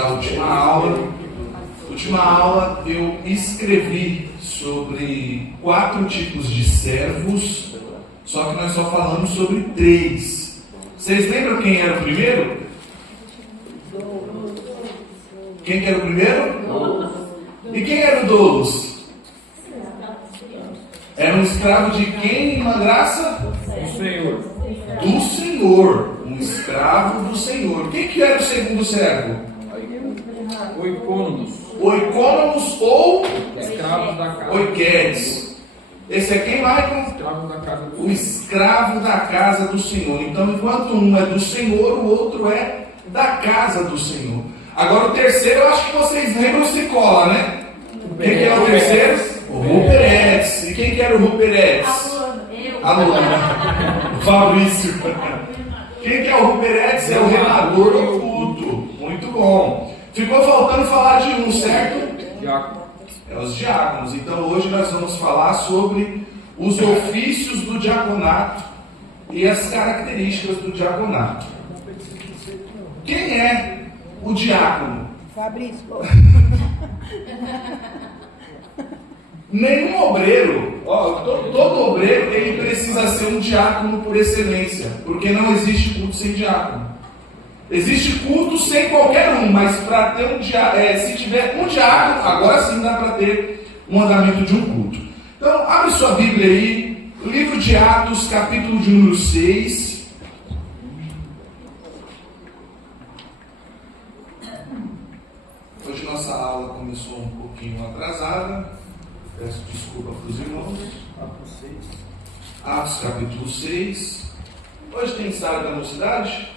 da última aula. Última aula eu escrevi sobre 4 tipos de servos, só que nós só falamos sobre 3. Vocês lembram quem era o primeiro? Quem que era o primeiro? E quem era o doulos? Era um escravo de quem em uma graça? Do Senhor. Do Senhor. Um escravo do Senhor. Quem que era o segundo servo? Oicônomos. Oicônomos ou Escravos da casa. oikedes. Esse é quem, Michael? Escravos da casa do O escravo da casa do Senhor. Então, enquanto um é do Senhor, o outro é da casa do Senhor. Agora, o terceiro, eu acho que vocês lembram, se cola, né? Quem que é o terceiro? O Ruperetes. E quem que era o Ruperetes? Alô. Fabrício. Quem que é o Ruperetes? É o remador do culto. Muito bom. Ficou faltando falar de um, certo? diácono. É os diáconos. Então hoje nós vamos falar sobre os ofícios do diaconato e as características do diaconato. Quem é o diácono? Fabrício. Nenhum obreiro, todo obreiro, ele precisa ser um diácono por excelência, porque não existe culto sem diácono. Existe culto sem qualquer um, mas para ter um diácono, se tiver um diácono, agora sim dá para ter um andamento de um culto. Então, abre sua Bíblia aí, livro de Atos, capítulo de número 6. Hoje nossa aula começou um pouquinho atrasada. Peço desculpa para os irmãos. Atos capítulo 6. Hoje tem ensaio da mocidade?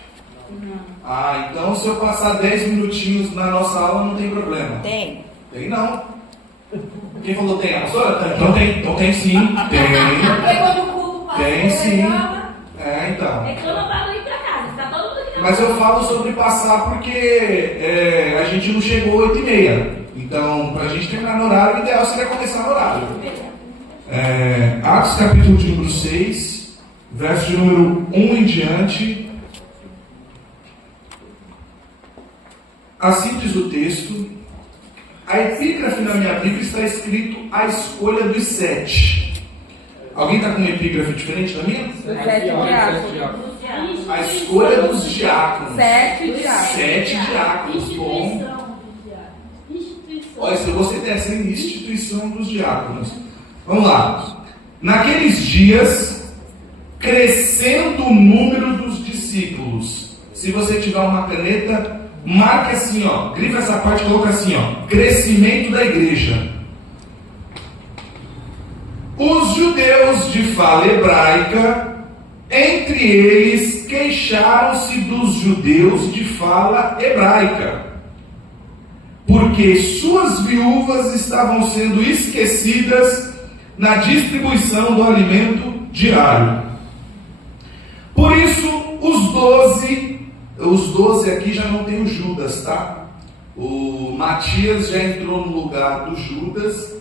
Ah, então se eu passar 10 minutinhos na nossa aula não tem problema. Tem. Tem não. Quem falou tem? A pastora? Então tem sim. Tem sim. É, então. É que eu não falo ir pra casa, tá todo mundo aqui. Mas eu falo sobre passar porque a gente não chegou 8h30. Então, para a gente terminar no horário, o ideal seria começar no horário. Atos capítulo de número 6, verso de número 1 em diante. Assim diz o texto. A epígrafe na minha Bíblia está escrito a escolha dos 7. Alguém está com uma epígrafe diferente da minha? 7 diáconos. A escolha dos diáconos. 7 diáconos. 7 diáconos. Bom. Olha, se eu gostei dessa instituição dos diáconos. Vamos lá. Naqueles dias, crescendo o número dos discípulos. Se você tiver uma caneta, marque assim, ó. Grifa essa parte e coloca assim, ó. Crescimento da igreja. Os judeus de fala hebraica, entre eles, queixaram-se dos judeus de fala hebraica, porque suas viúvas estavam sendo esquecidas na distribuição do alimento diário. Por isso, os 12 aqui já não tem o Judas, tá? O Matias já entrou no lugar do Judas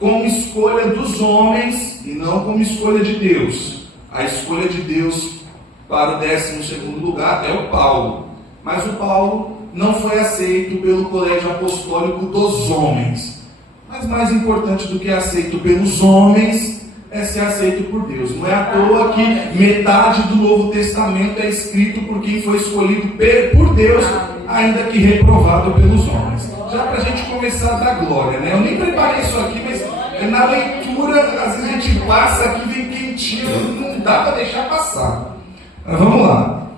como escolha dos homens e não como escolha de Deus. A escolha de Deus para o 12º lugar é o Paulo. Mas o Paulo não foi aceito pelo colégio apostólico dos homens. Mas mais importante do que aceito pelos homens é ser aceito por Deus. Não é à toa que metade do Novo Testamento é escrito por quem foi escolhido por Deus, ainda que reprovado pelos homens. Já para a gente começar a dar glória, né? Eu nem preparei isso aqui, mas na leitura, às vezes a gente passa aqui, vem quentinho, não dá para deixar passar. Mas vamos lá.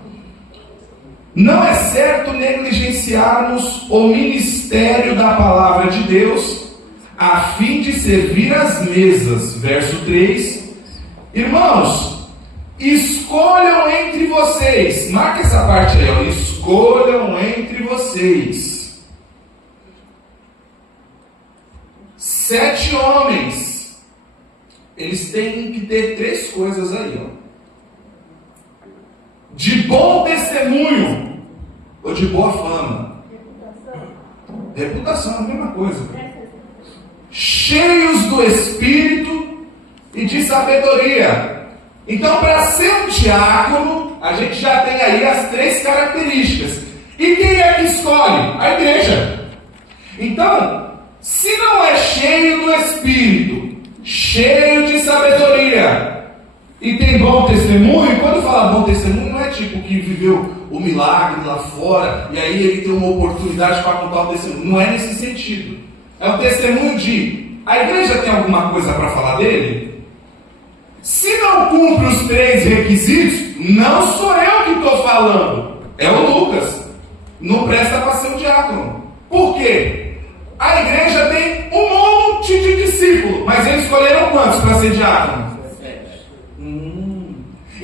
Não é certo negligenciarmos o ministério da palavra de Deus a fim de servir as mesas. Verso 3. Irmãos, escolham entre vocês. Marca essa parte aí, ó. Escolham entre vocês 7 homens. Eles têm que ter 3 coisas aí, ó. De bom testemunho ou de boa fama. Reputação é a mesma coisa. Cheios do Espírito e de sabedoria. Então, para ser um diácono, a gente já tem aí as 3 características. E quem é que escolhe? A igreja. Então, se não é cheio do Espírito, cheio de sabedoria, e tem bom testemunho, quando fala bom testemunho, não é tipo que viveu o milagre lá fora, e aí ele tem uma oportunidade para contar o testemunho. Não é nesse sentido. É o testemunho de, a igreja tem alguma coisa para falar dele? Se não cumpre os 3 requisitos, não sou eu que estou falando, é o Lucas. Não presta para ser um diácono. Por quê? A igreja tem um monte de discípulos, mas eles escolheram quantos para ser diácono?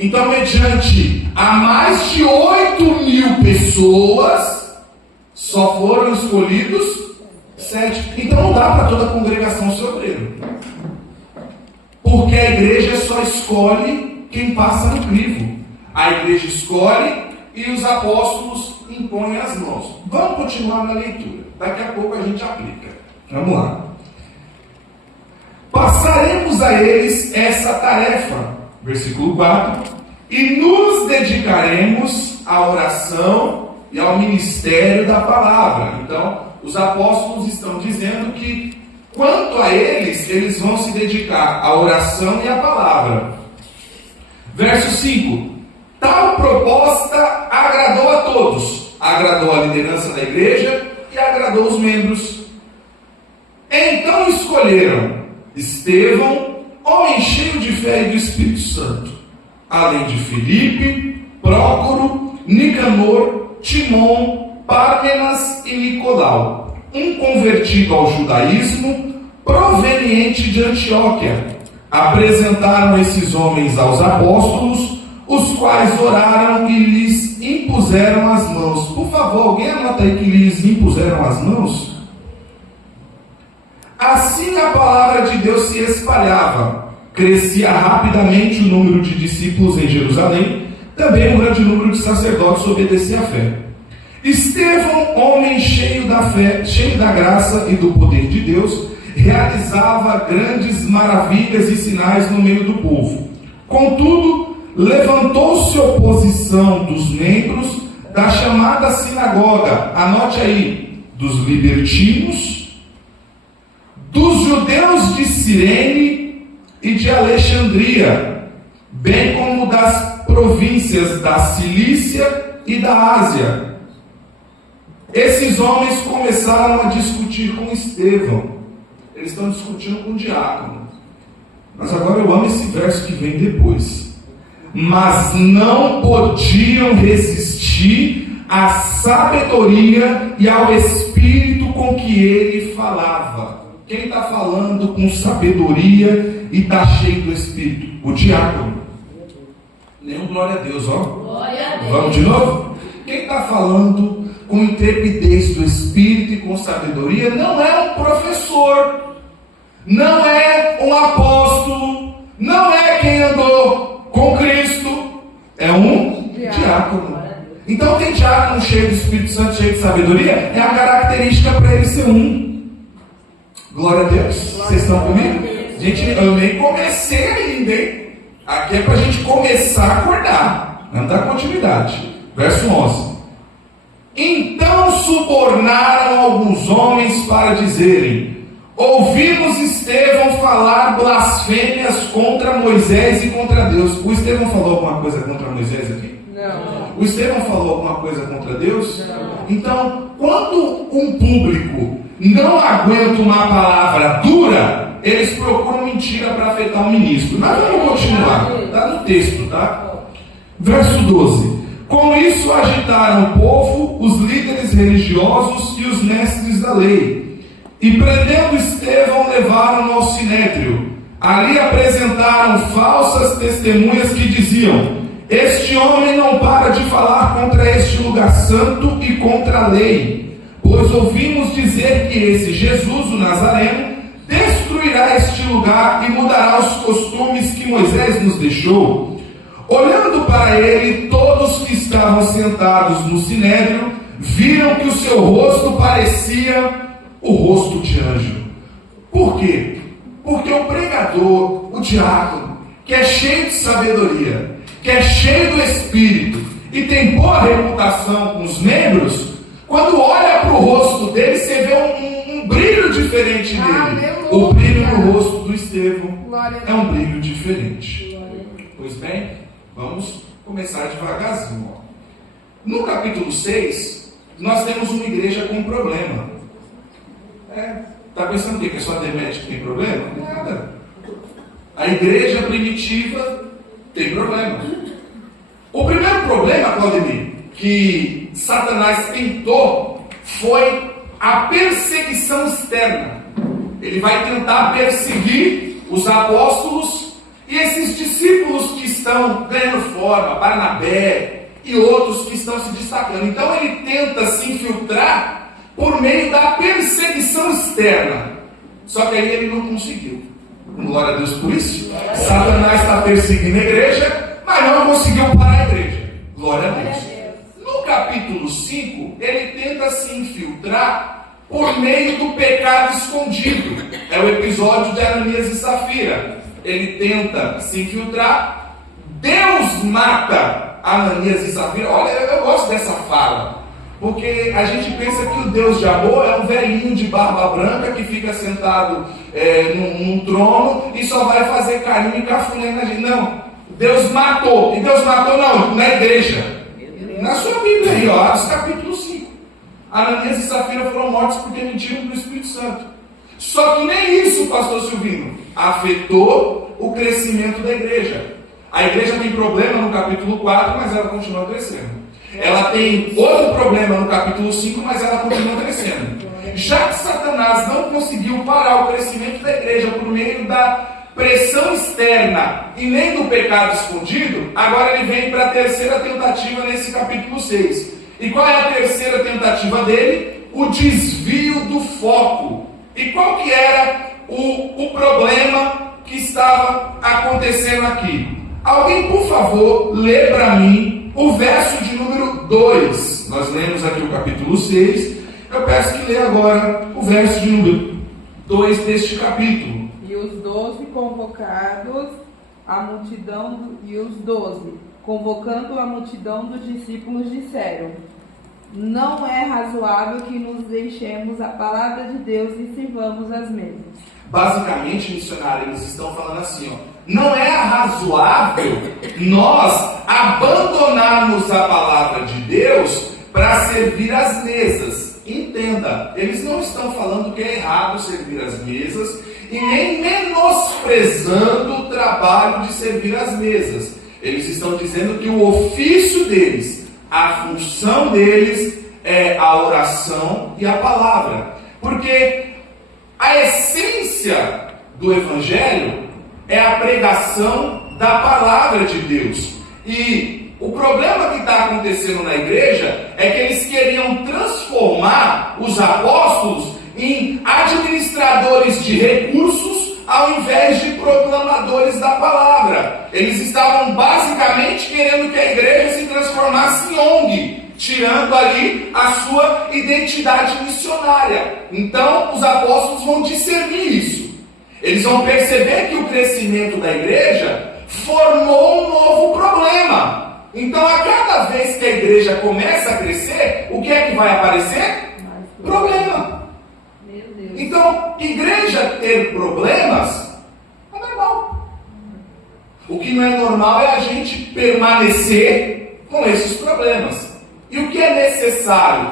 Então, mediante a mais de 8.000 pessoas, só foram escolhidos 7. Então não dá para toda a congregação ser obreiro. Porque a igreja só escolhe quem passa no crivo. A igreja escolhe e os apóstolos impõem as mãos. Vamos continuar na leitura. Daqui a pouco a gente aplica. Vamos lá. Passaremos a eles essa tarefa. Versículo 4. E nos dedicaremos à oração e ao ministério da palavra. Então, os apóstolos estão dizendo que, quanto a eles vão se dedicar à oração e à palavra. Verso 5. Tal proposta agradou a todos. Agradou a liderança da igreja e agradou os membros. Então escolheram Estevão, homem cheio de fé e do Espírito Santo, além de Filipe, Prócoro, Nicanor, Timon, Pármenas e Nicolau, um convertido ao judaísmo, proveniente de Antioquia. Apresentaram esses homens aos apóstolos, os quais oraram e lhes impuseram as mãos. Por favor, alguém anota aí que lhes impuseram as mãos? Assim a palavra de Deus se espalhava. Crescia rapidamente o número de discípulos em Jerusalém. Também um grande número de sacerdotes obedecia à fé. Estevão, homem cheio da fé, cheio da graça e do poder de Deus, realizava grandes maravilhas e sinais no meio do povo. Contudo, levantou-se oposição dos membros da chamada sinagoga, anote aí, dos libertinos, dos judeus de Cirene e de Alexandria, bem como das províncias da Cilícia e da Ásia. Esses homens começaram a discutir com Estevão. Eles estão discutindo com o diácono. Mas agora eu amo esse verso que vem depois. Mas não podiam resistir à sabedoria e ao espírito com que ele falava. Quem está falando com sabedoria e está cheio do Espírito? O diácono. Nenhum glória a Deus, ó. Glória a Deus. Vamos de novo? Quem está falando com intrepidez do Espírito e com sabedoria não é um professor, não é um apóstolo, não é quem andou com Cristo, é um diácono. Então tem diácono cheio do Espírito Santo, cheio de sabedoria, é a característica para ele ser um. Glória a Deus. Vocês estão comigo? Gente, eu nem comecei ainda, hein? Aqui é para a gente começar a acordar. Vamos dar continuidade. Verso 11. Então subornaram alguns homens para dizerem: ouvimos Estevão falar blasfêmias contra Moisés e contra Deus. O Estevão falou alguma coisa contra Moisés aqui? Não. O Estevão falou alguma coisa contra Deus? Não. Então, quando um público não aguenta uma palavra dura, eles procuram mentira para afetar o ministro. Mas vamos continuar. Está no texto, tá? Verso 12. Com isso agitaram o povo, os líderes religiosos e os mestres da lei. E prendendo Estevão, levaram-no ao sinédrio. Ali apresentaram falsas testemunhas que diziam: este homem não para de falar contra este lugar santo e contra a lei, pois ouvimos dizer que esse Jesus, o Nazareno, destruirá este lugar e mudará os costumes que Moisés nos deixou. Olhando para ele, todos que estavam sentados no sinédrio viram que o seu rosto parecia o rosto de anjo. Por quê? Porque o pregador, o diácono, que é cheio de sabedoria, que é cheio do Espírito e tem boa reputação com os membros, quando olha para o rosto dele, você vê um brilho é um brilho diferente. Pois bem, vamos começar devagarzinho. No capítulo 6, nós temos uma igreja com problema. Está pensando o quê? Que é só a Demédia que tem problema? Nada. A igreja primitiva tem problema. O primeiro problema, Claudemir, que Satanás tentou foi a perseguição externa. Ele vai tentar perseguir os apóstolos e esses discípulos que estão ganhando forma, Barnabé e outros que estão se destacando. Então ele tenta se infiltrar por meio da perseguição externa. Só que aí ele não conseguiu. Glória a Deus por isso. Satanás está perseguindo a igreja, mas não conseguiu parar a igreja. Glória a Deus. No capítulo 5, ele tenta se infiltrar por meio do pecado escondido. É o episódio de Ananias e Safira. Ele tenta se infiltrar. Deus mata Ananias e Safira. Olha, eu gosto dessa fala. Porque a gente pensa que o Deus de amor é um velhinho de barba branca que fica sentado num trono e só vai fazer carinho e cafuné na gente. Não. Deus matou. E Deus matou não, na igreja. Na sua Bíblia aí, ó, Atos capítulo 5. Ananias e Safira foram mortos porque mentiram para o Espírito Santo. Só que nem isso, pastor Silvino, afetou o crescimento da igreja. A igreja tem problema no capítulo 4, mas ela continua crescendo. Ela tem outro problema no capítulo 5, mas ela continua crescendo. Já que Satanás não conseguiu parar o crescimento da igreja por meio da pressão externa e nem do pecado escondido, agora ele vem para a terceira tentativa nesse capítulo 6. E qual é a terceira tentativa dele? O desvio do foco. E qual que era o problema que estava acontecendo aqui? Alguém, por favor, lê para mim o verso de número 2. Nós lemos aqui o capítulo 6. Eu peço que lê agora o verso de número 2 deste capítulo. E os 12 convocados, a multidão, e os 12, convocando a multidão dos discípulos, disseram: não é razoável que nos deixemos a palavra de Deus e sirvamos as mesas. Basicamente, missionários, eles estão falando assim, ó, não é razoável nós abandonarmos a palavra de Deus para servir as mesas. Entenda, eles não estão falando que é errado servir as mesas e nem menosprezando o trabalho de servir as mesas. Eles estão dizendo que o ofício deles, a função deles é a oração e a palavra. Porque a essência do Evangelho é a pregação da palavra de Deus. E o problema que está acontecendo na igreja é que eles queriam transformar os apóstolos em administradores de recursos ao invés de proclamadores da palavra. Eles estavam basicamente querendo que a igreja se transformasse em ONG, tirando ali a sua identidade missionária. Então os apóstolos vão discernir isso. Eles vão perceber que o crescimento da igreja formou um novo problema. Então a cada vez que a igreja começa a crescer, o que é que vai aparecer? Problema. Meu Deus. Então, igreja ter problemas é normal. O que não é normal é a gente permanecer com esses problemas. E o que é necessário?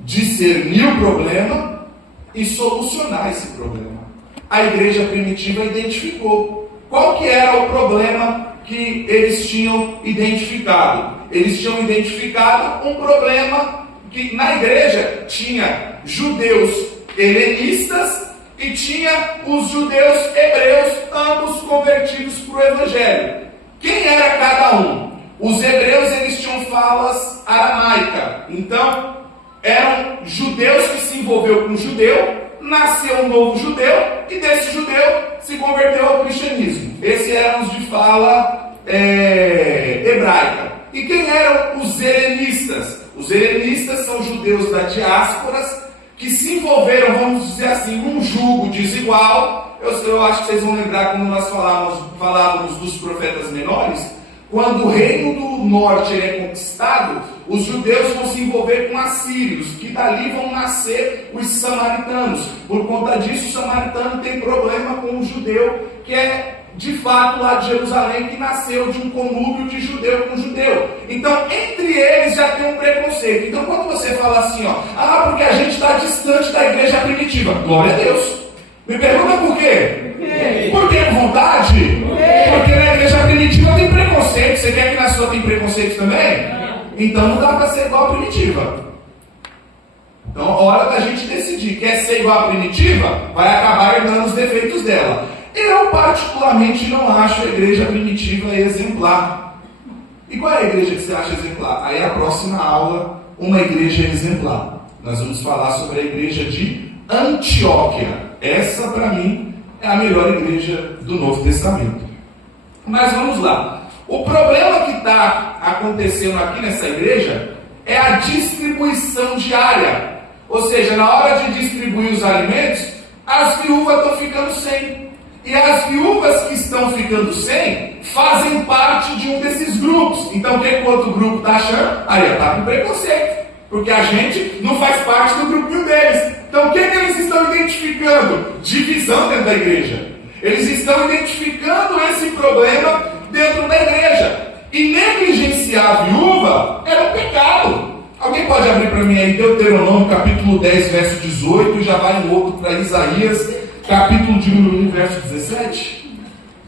Discernir o problema e solucionar esse problema. A igreja primitiva identificou. Qual que era o problema que eles tinham identificado? Eles tinham identificado um problema que na igreja tinha judeus helenistas e tinha os judeus hebreus, ambos convertidos para o Evangelho. Quem era cada um? Os hebreus, eles tinham falas aramaicas. Então, eram judeus que se envolveu com judeu, nasceu um novo judeu, e desse judeu se converteu ao cristianismo. Esses eram os de fala hebraica. E quem eram os helenistas? Os helenistas são judeus da diáspora que se envolveram, vamos dizer assim, num jugo desigual. Eu acho que vocês vão lembrar quando nós falávamos dos profetas menores. Quando o reino do norte é conquistado, os judeus vão se envolver com assírios, que dali vão nascer os samaritanos. Por conta disso, o samaritano tem problema com o judeu, que é de fato, lá de Jerusalém, que nasceu de um conúbio de judeu com judeu. Então, entre eles já tem um preconceito. Então, quando você fala assim, porque a gente está distante da igreja primitiva, glória a Deus. Me pergunta por quê? Por que vontade? Porque na igreja primitiva tem preconceito. Você quer que na sua tem preconceito também? Então não dá para ser igual à primitiva. Então, hora da gente decidir. Quer ser igual à primitiva? Vai acabar herdando os defeitos dela. Eu, particularmente, não acho a igreja primitiva exemplar. E qual é a igreja que você acha exemplar? Aí, a próxima aula, uma igreja exemplar. Nós vamos falar sobre a igreja de Antioquia. Essa, para mim, é a melhor igreja do Novo Testamento. Mas vamos lá. O problema que está acontecendo aqui nessa igreja é a distribuição diária. Ou seja, na hora de distribuir os alimentos, as viúvas estão ficando sem. E as viúvas que estão ficando sem fazem parte de um desses grupos. Então, o que o outro grupo está achando? Aí está com preconceito. Porque a gente não faz parte do grupinho deles. Então, o que eles estão identificando? Divisão dentro da igreja. Eles estão identificando esse problema dentro da igreja. E negligenciar a viúva era um pecado. Alguém pode abrir para mim aí Deuteronômio capítulo 10, verso 18, e já vai um outro para Isaías, capítulo de número 1, verso 17?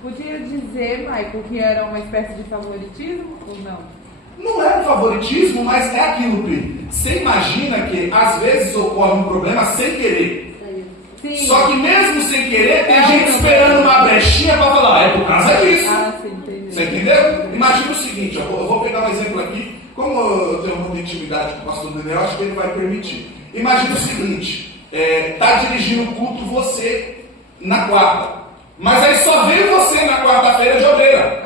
Podia dizer, Michael, que era uma espécie de favoritismo ou não? Não é um favoritismo, mas é aquilo, Pri. Você imagina que às vezes ocorre um problema sem querer. Sim. Só que mesmo sem querer, tem gente esperando uma brechinha para falar, é por causa disso. Sim, entendi. Você entendeu? Imagina o seguinte, eu vou pegar um exemplo aqui. Como eu tenho muita intimidade com o pastor Daniel, acho que ele vai permitir. Imagina o seguinte, tá dirigindo o culto você na quarta. Mas aí só veio você na quarta-feira de obreira.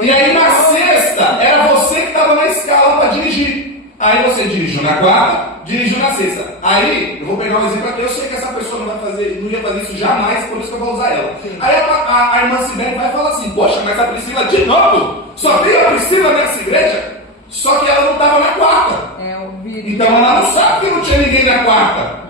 E aí na sexta, era você que estava na escala para dirigir. Aí você dirigiu na quarta, dirigiu na sexta. Aí, eu vou pegar um exemplo aqui, eu sei que essa pessoa não ia fazer isso jamais, por isso que eu vou usar ela. Sim. Aí a irmã Sibeli vai falar assim, poxa, mas a Priscila de novo? Só veio a Priscila nessa igreja? Só que ela não estava na quarta. Então ela não sabe que não tinha ninguém na quarta.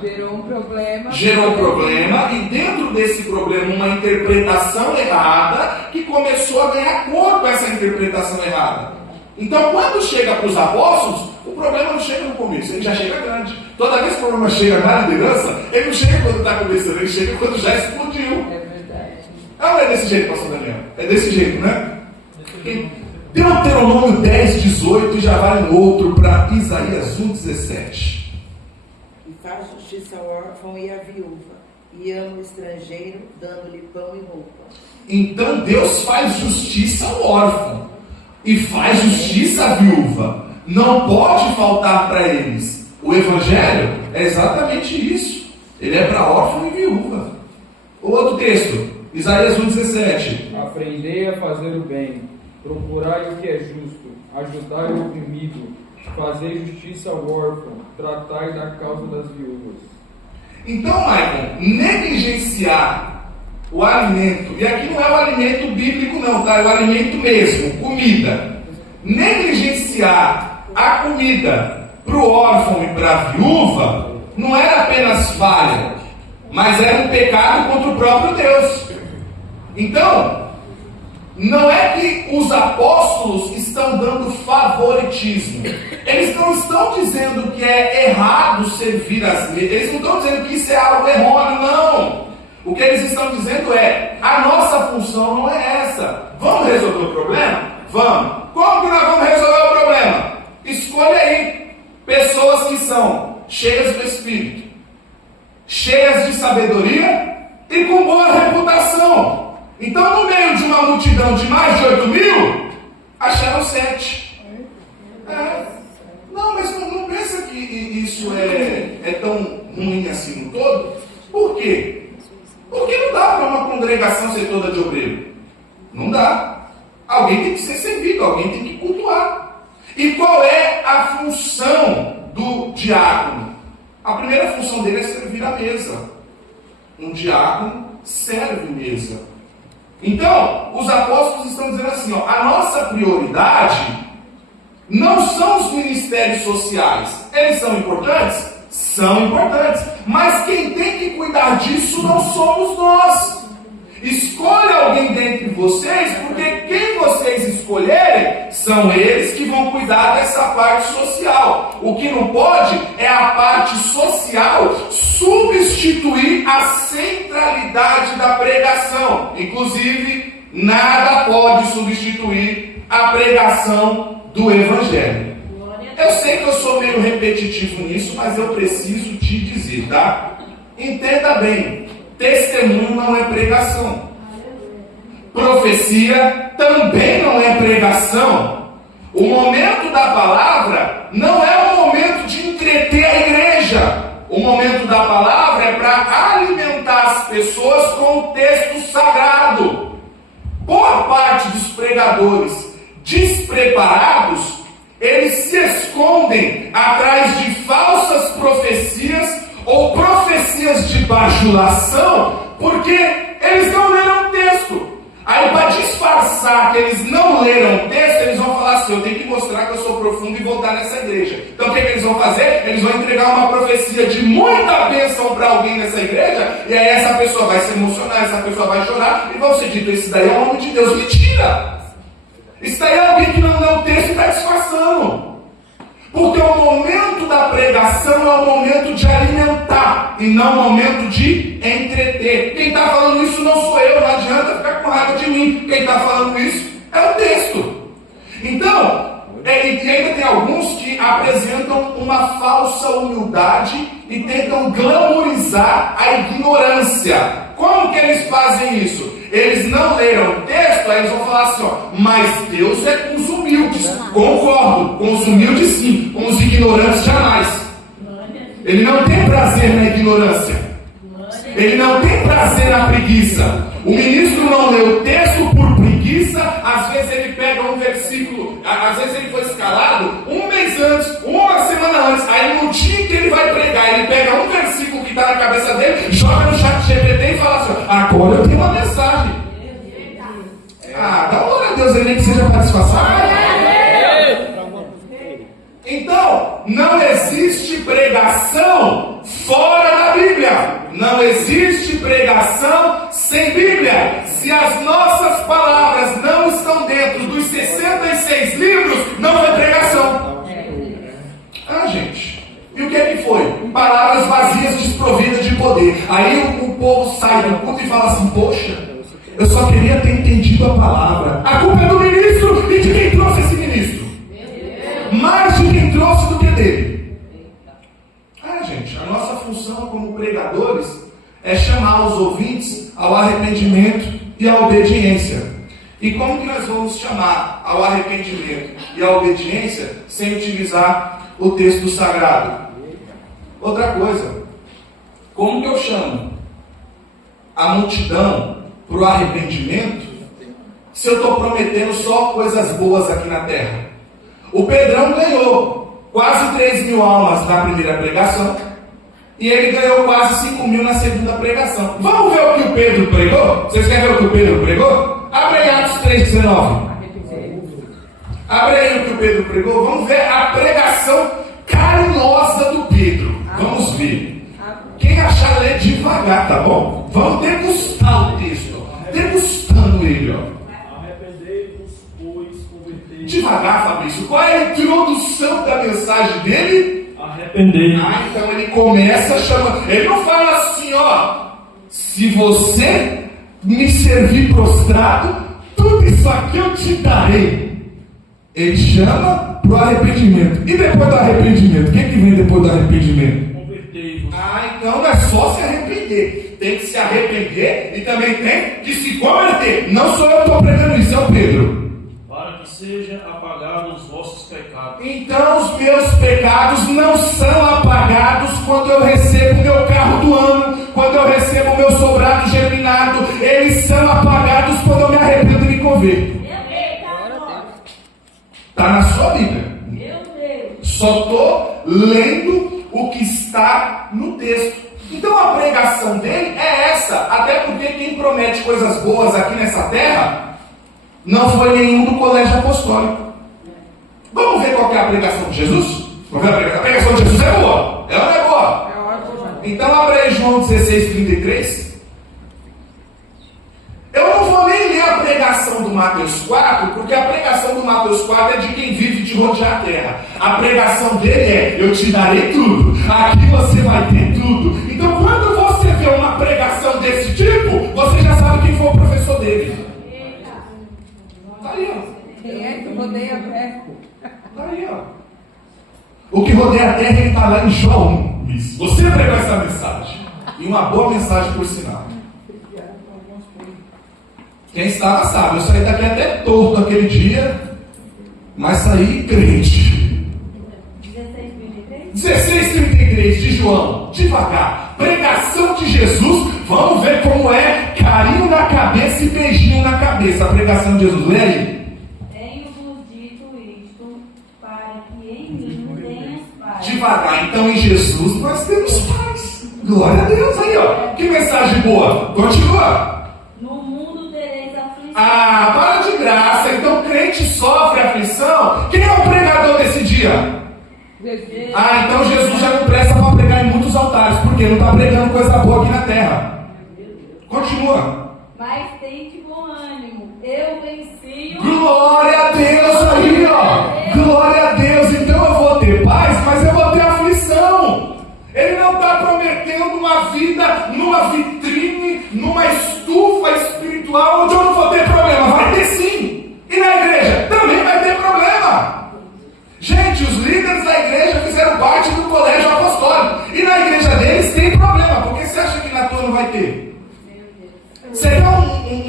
Gerou um problema e dentro desse problema uma interpretação errada que começou a ganhar corpo essa interpretação errada. Então quando chega para os apóstolos, o problema não chega no começo, ele já chega grande. Toda vez que o problema chega na liderança, ele não chega quando está começando, ele chega quando já explodiu. É verdade. Não é desse jeito, pastor Daniel? É desse jeito, né? Deuteronômio 10, 18 e já vai um outro para Isaías 1, 17. E faz justiça ao órfão e à viúva, e ama o estrangeiro, dando-lhe pão e roupa. Então Deus faz justiça ao órfão e faz justiça à viúva. Não pode faltar para eles. O Evangelho é exatamente isso. Ele é para órfão e viúva. O outro texto, Isaías 1, 17. Aprendei a fazer o bem, procurai o que é justo, ajudai o oprimido, fazei justiça ao órfão, tratai da causa das viúvas. Então, Michael, negligenciar o alimento, e aqui não é o alimento bíblico não, tá? É o alimento mesmo, comida. Negligenciar a comida para o órfão e para a viúva não era apenas falha, mas era um pecado contra o próprio Deus. Então, não é que os apóstolos estão dando favoritismo. Eles não estão dizendo que é errado servir as mesas. Eles não estão dizendo que isso é algo errôneo, não. O que eles estão dizendo é, a nossa função não é essa. Vamos resolver o problema? Vamos. Como que nós vamos resolver o problema? Escolha aí pessoas que são cheias do Espírito, cheias de sabedoria e com boa reputação. Então, no meio de uma multidão de mais de 8.000, acharam 7. Não, mas não pensa que isso é tão ruim assim no todo? Por quê? Porque não dá para uma congregação ser toda de obreiro. Não dá. Alguém tem que ser servido, alguém tem que cultuar. E qual é a função do diácono? A primeira função dele é servir a mesa. Um diácono serve mesa. Então, os apóstolos estão dizendo assim, a nossa prioridade não são os ministérios sociais. Eles são importantes? São importantes. Mas quem tem que cuidar disso não somos nós. Escolha alguém dentre vocês, porque quem vocês escolherem são eles que vão cuidar dessa parte social. O que não pode é a parte social substituir a centralidade da pregação. Inclusive, nada pode substituir a pregação do Evangelho. Eu sei que eu sou meio repetitivo nisso, mas eu preciso te dizer, tá? Entenda bem, testemunho não é pregação. Profecia também não é pregação. O momento da palavra não é o momento de entreter a igreja. O momento da palavra é para alimentar as pessoas com o texto sagrado. Boa parte dos pregadores despreparados, eles se escondem atrás de falsas profecias ou profecias de bajulação, porque eles não leram o texto. Aí, para disfarçar que eles não leram o texto, eles vão falar assim: eu tenho que mostrar que eu sou profundo e voltar nessa igreja. Então, o que eles vão fazer? Eles vão entregar uma profecia de muita bênção para alguém nessa igreja, e aí essa pessoa vai se emocionar, essa pessoa vai chorar, e vão ser dito: esse daí é o homem de Deus. Mentira! Isso daí é alguém que não leu o texto e está disfarçando. Porque o momento da pregação é o momento de alimentar e não o momento de entreter. Quem está falando isso não sou eu, não adianta ficar com raiva de mim. Quem está falando isso é o texto. Então, e ainda tem alguns que apresentam uma falsa humildade e tentam glamorizar a ignorância. Como que eles fazem isso? Eles não leram o texto, aí eles vão falar assim, ó: mas Deus é com os humildes. Concordo, com os humildes sim, com os ignorantes jamais. Ele não tem prazer na ignorância. Ele não tem prazer na preguiça. O ministro não lê o texto por preguiça. Às vezes ele pega um versículo, às vezes ele foi escalado um mês antes, uma semana antes. Aí no dia que ele vai pregar, ele pega um versículo que está na cabeça dele, joga no chat GPT e fala assim: agora eu tenho uma mensagem. Dá glória a Deus, ele nem que seja para disfarçar. Então, não existe pregação fora da Bíblia. Não existe pregação sem Bíblia. Se as nossas palavras não estão dentro dos 66 livros, não foi pregação. Gente, e o que é que foi? Palavras vazias, desprovidas de poder. Aí o povo sai do culto e fala assim: poxa, eu só queria ter entendido a palavra. A culpa é do ministro e de quem trouxe esse ministro. Mais de quem trouxe do que dele. Gente, a nossa função como pregadores é chamar os ouvintes ao arrependimento e à obediência. E como que nós vamos chamar ao arrependimento e à obediência sem utilizar o texto sagrado? Outra coisa, como que eu chamo a multidão para o arrependimento se eu estou prometendo só coisas boas aqui na terra? O Pedrão ganhou quase 3.000 almas na primeira pregação e ele ganhou quase 5.000 na segunda pregação. Vamos ver o que o Pedro pregou? Vocês querem ver o que o Pedro pregou? Abre aí Atos 3,19. Abre aí o que o Pedro pregou. Vamos ver a pregação carinhosa do Pedro. Vamos ver. Quem achar, lê devagar, tá bom? Vamos degustar o texto. Degustando ele, ó. Devagar, Fabrício. Qual é a introdução da mensagem dele? Arrepender. Então ele começa chamando. Ele não fala assim, ó: se você me servir prostrado, tudo isso aqui eu te darei. Ele chama para o arrependimento. E depois do arrependimento? O que vem depois do arrependimento? Convertei-vos. Então não é só se arrepender. Tem que se arrepender e também tem que se converter. Não sou eu que estou pregando isso, é o Pedro. Para que sejam apagados os vossos pecados. Então os meus pecados não são apagados quando eu recebo o meu carro do ano, quando eu recebo o meu sobrado germinado. Eles são apagados quando eu me arrependo e me converto. Está na sua Bíblia. Só estou lendo o que está no texto. Então a pregação dele é essa. Até porque quem promete coisas boas aqui nessa terra não foi nenhum do colégio apostólico. Vamos ver qual que é a pregação de Jesus? Vamos ver a pregação de Jesus é boa. Ela não é boa? Então abre aí João 16:33. do Mateus 4, porque a pregação do Mateus 4 é de quem vive de rodear a terra. A pregação dele é: eu te darei tudo, aqui você vai ter tudo. Então, quando você vê uma pregação desse tipo, você já sabe quem foi o professor dele. Tá aí, ó. Quem é que rodeia a terra? Tá aí, ó. O que rodeia a terra, ele está lá em João 1. Você pregou essa mensagem. E uma boa mensagem, por sinal. Quem estava sabe. Eu saí daqui até torto aquele dia, mas saí crente. 16:33 de João. Devagar. Pregação de Jesus. Vamos ver como é. Carinho na cabeça e beijinho na cabeça. A pregação de Jesus. Lê aí. Devagar, então em Jesus nós temos paz. Glória a Deus, aí ó. Que mensagem boa. Continua. No mundo tereis aflição. Ah, para de graça. Então crente sofre aflição. Quem é o pregador desse dia? Jesus. Ah, então Jesus já não presta para pregar em muitos altares, porque não está pregando coisa boa aqui na terra. Continua. Mas tente bom ânimo. Eu venci o... Glória a Deus aí, ó. Glória a Deus. Então eu vou ter paz, mas eu vou ter aflição. Ele não está prometendo uma vida numa vitrine, numa estufa espiritual onde eu não vou ter problema. Vai ter sim. E na igreja também vai ter problema. Gente, os líderes da igreja fizeram parte do colégio apostólico. E na igreja deles tem problema. Por que você acha que na tua não vai ter? Você quer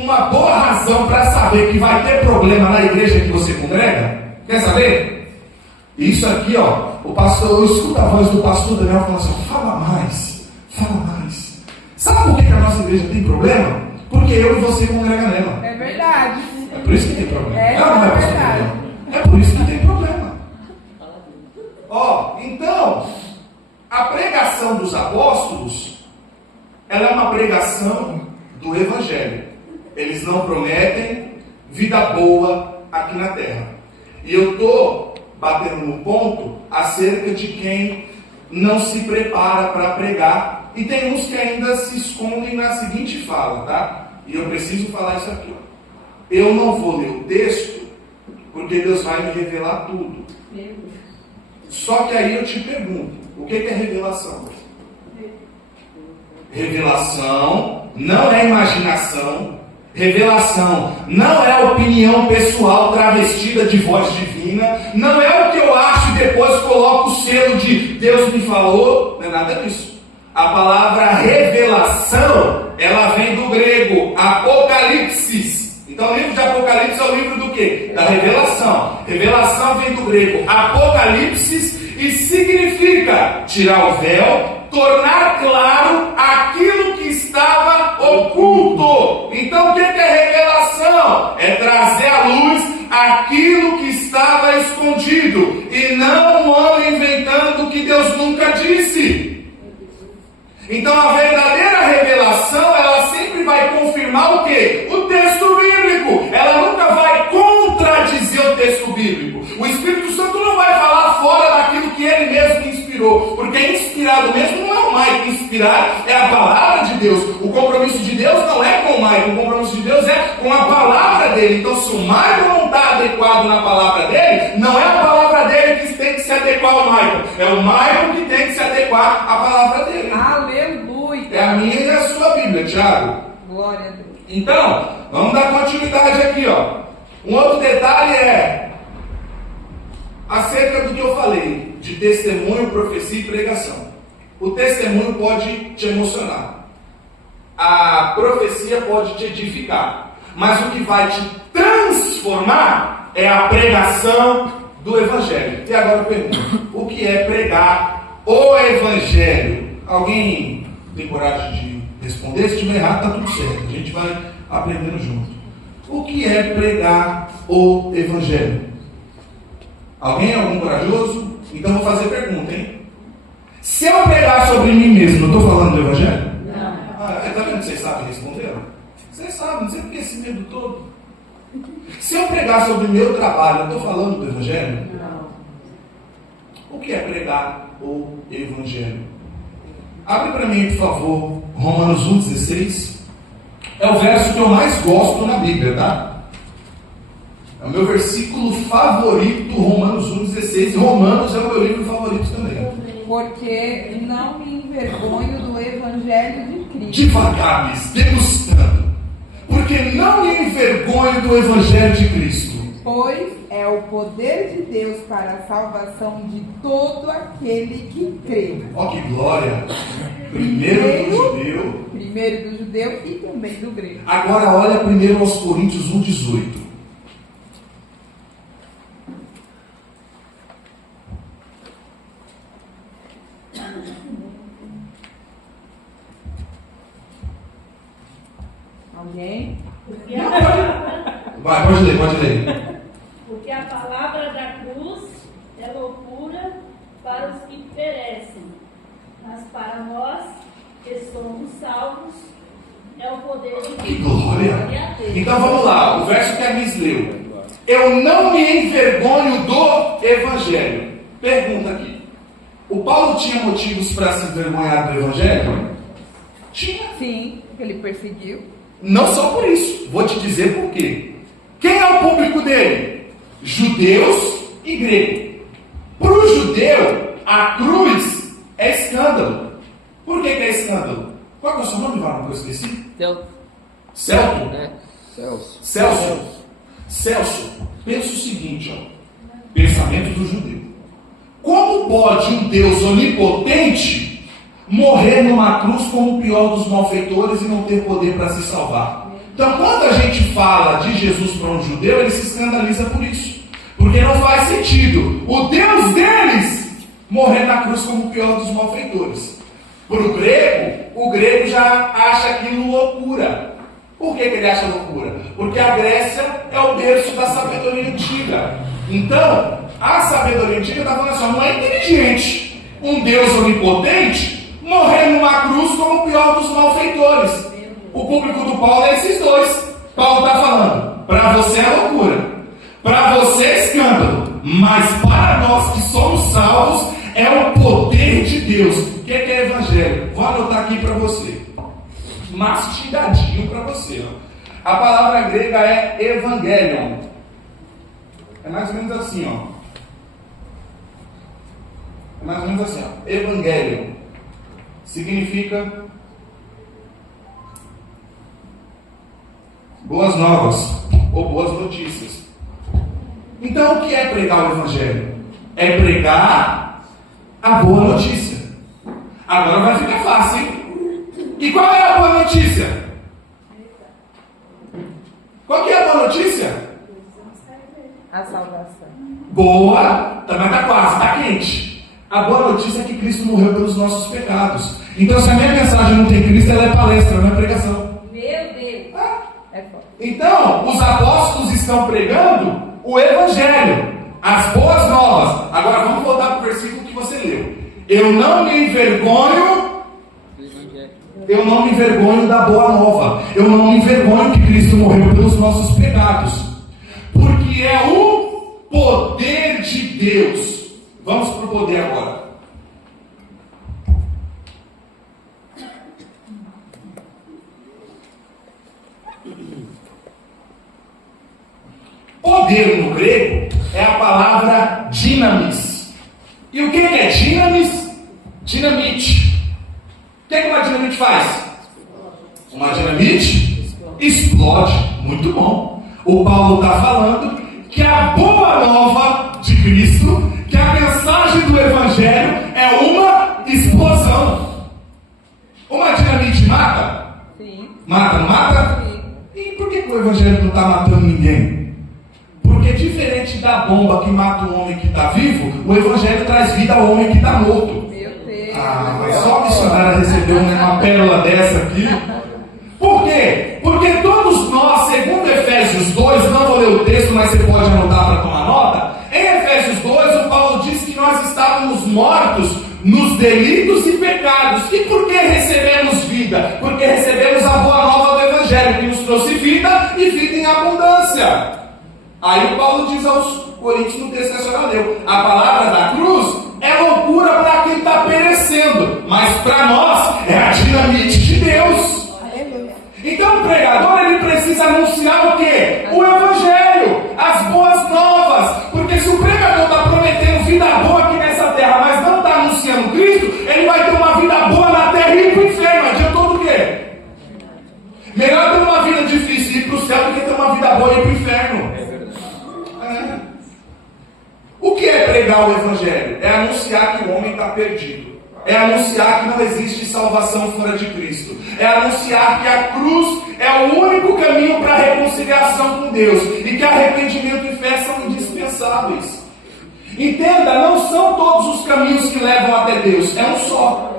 uma boa razão para saber que vai ter problema na igreja que você congrega? Quer saber? Isso aqui, ó, o pastor, eu escuto a voz do pastor Daniel falando assim: fala mais, fala mais. Sabe por que a nossa igreja tem problema? Porque eu e você congrega nela. É verdade. É por isso que tem problema. É Não é, pastor verdade. Daniel? É por isso que tem problema. Ó, então, a pregação dos apóstolos, ela é uma pregação do Evangelho. Eles não prometem vida boa aqui na terra. E eu estou batendo no ponto acerca de quem não se prepara para pregar. E tem uns que ainda se escondem na seguinte fala, tá? E eu preciso falar isso aqui, ó. Eu não vou ler o texto, porque Deus vai me revelar tudo. Só que aí eu te pergunto, o que é revelação? Revelação não é imaginação. Revelação não é opinião pessoal travestida de voz divina. Não é o que eu acho e depois coloco o selo de Deus me falou. Não é nada disso. A palavra revelação, ela vem do grego Apocalipse. Então o livro de Apocalipse é o livro do quê? Da revelação. Revelação vem do grego Apocalipse e significa tirar o véu, tornar claro aquilo que estava oculto. Então o que é revelação? É trazer à luz aquilo que estava escondido, e não um homem inventando o que Deus nunca disse. Então a verdadeira revelação, ela sempre vai confirmar o quê? O texto bíblico. Ela nunca vai contradizer o texto bíblico. O Espírito Santo não vai falar fora daquilo que ele mesmo inspirou, porque inspirado mesmo não é o Mike. Inspirar é a palavra de Deus. O compromisso de Deus não é com o Mike, o compromisso de Deus é com a palavra dele. Então se o Mike não está adequado na palavra dele, não é a palavra dele que tem que se adequar ao Mike, é o Mike que tem que se adequar à palavra dele. Aleluia. É a minha e a sua Bíblia, Tiago. Glória a Deus. Então, vamos dar continuidade aqui, ó. Um outro detalhe é acerca do que eu falei, de testemunho, profecia e pregação. O testemunho pode te emocionar. A profecia pode te edificar. Mas o que vai te transformar é a pregação do Evangelho. E agora eu pergunto, o que é pregar o Evangelho? Alguém tem coragem de responder? Se estiver errado, está tudo certo. A gente vai aprendendo junto. O que é pregar o Evangelho? Alguém? Algum corajoso? Então vou fazer pergunta, hein? Se eu pregar sobre mim mesmo, eu estou falando do Evangelho? Não. Está vendo que vocês sabem responder? Vocês sabem, não sei por que esse medo todo. Se eu pregar sobre o meu trabalho, eu estou falando do Evangelho? Não. O que é pregar o Evangelho? Abre para mim, por favor, Romanos 1,16. É o verso que eu mais gosto na Bíblia, tá? É o meu versículo favorito, Romanos 1,16. Romanos é o meu livro favorito também. Porque não me envergonho do Evangelho de Cristo. Devagar, Liz, degustando. Porque não me envergonho do Evangelho de Cristo. Pois é o poder de Deus para a salvação de todo aquele que crê. Ó, que glória! Primeiro do judeu. Primeiro do judeu e também do grego. Agora olha primeiro aos Coríntios 1,18. Alguém? Vai, pode ler. Porque a palavra da cruz é loucura para os que perecem, mas para nós que somos salvos é o poder de Deus. Que glória! Então vamos lá, o verso que a Miss leu. Eu não me envergonho do Evangelho. Pergunta aqui. O Paulo tinha motivos para se envergonhar do Evangelho? Tinha. Sim, ele perseguiu. Não só por isso. Vou te dizer por quê. Quem é o público dele? Judeus e grego. Para o judeu, a cruz é escândalo. Por que é escândalo? Qual é o seu nome, Varão, que eu esqueci? Celto? Celso, pensa o seguinte, ó. Pensamento do judeu. Como pode um Deus onipotente morrer numa cruz como o pior dos malfeitores e não ter poder para se salvar? Então, quando a gente fala de Jesus para um judeu, ele se escandaliza por isso. Porque não faz sentido o Deus deles morrer na cruz como o pior dos malfeitores. Para o grego já acha aquilo loucura. Por que ele acha loucura? Porque a Grécia é o berço da sabedoria antiga. Então, a sabedoria antiga está falando assim, não é inteligente um Deus onipotente morrer numa cruz como o pior dos malfeitores. O público do Paulo é esses dois. Paulo está falando, para você é loucura, para você é escândalo, mas para nós que somos salvos é o poder de Deus. O que é evangelho? Vou anotar aqui para você, mastigadinho para você, ó. A palavra grega é evangelion. É mais ou menos assim, ó. É mais ou menos assim, ó. Evangelion significa boas novas ou boas notícias. Então, o que é pregar o evangelho? É pregar a boa notícia. Agora vai ficar fácil, hein? E qual é a boa notícia? Qual que é a boa notícia? A salvação. Boa, também está quase, está quente. A boa notícia é que Cristo morreu pelos nossos pecados. Então, se a minha mensagem não tem Cristo, ela é palestra, não é pregação. Meu Deus! É forte. Então, os apóstolos estão pregando o evangelho, as boas novas. Agora vamos voltar para o versículo que você leu. Eu não me envergonho da boa nova. Eu não me envergonho que Cristo morreu pelos nossos pecados. Porque é o poder de Deus. Vamos para o poder agora. Poder no grego é a palavra dinamis. E o que é dinamis? Dinamite. O que uma dinamite faz? Uma dinamite explode. Muito bom. O Paulo está falando que a boa nova de Cristo, que a mensagem do Evangelho é uma explosão. Uma dinamite mata? Sim. Mata, não mata? Sim. E por que o Evangelho não está matando ninguém? Porque diferente da bomba que mata o homem que está vivo, o Evangelho traz vida ao homem que está morto. Meu Deus. Ah, mas só a missionária recebeu uma pérola dessa aqui. Por quê? Porque todos nós, segundo Efésios 2, não vou ler o texto, mas você pode anotar para tomar nota. Em Efésios 2, o Paulo diz que nós estávamos mortos nos delitos e pecados. E por que recebemos vida? Porque recebemos a boa nova do Evangelho, que nos trouxe vida e vida em abundância. Aí o Paulo diz aos Coríntios no texto que a senhora leu: a palavra da cruz é loucura para quem está perecendo, mas para nós é a dinamite de Deus. Então o pregador ele precisa anunciar o quê? O Evangelho, as boas anunciar o Evangelho? É anunciar que o homem está perdido. É anunciar que não existe salvação fora de Cristo. É anunciar que a cruz é o único caminho para a reconciliação com Deus. E que arrependimento e fé são indispensáveis. Entenda, não são todos os caminhos que levam até Deus. É um só.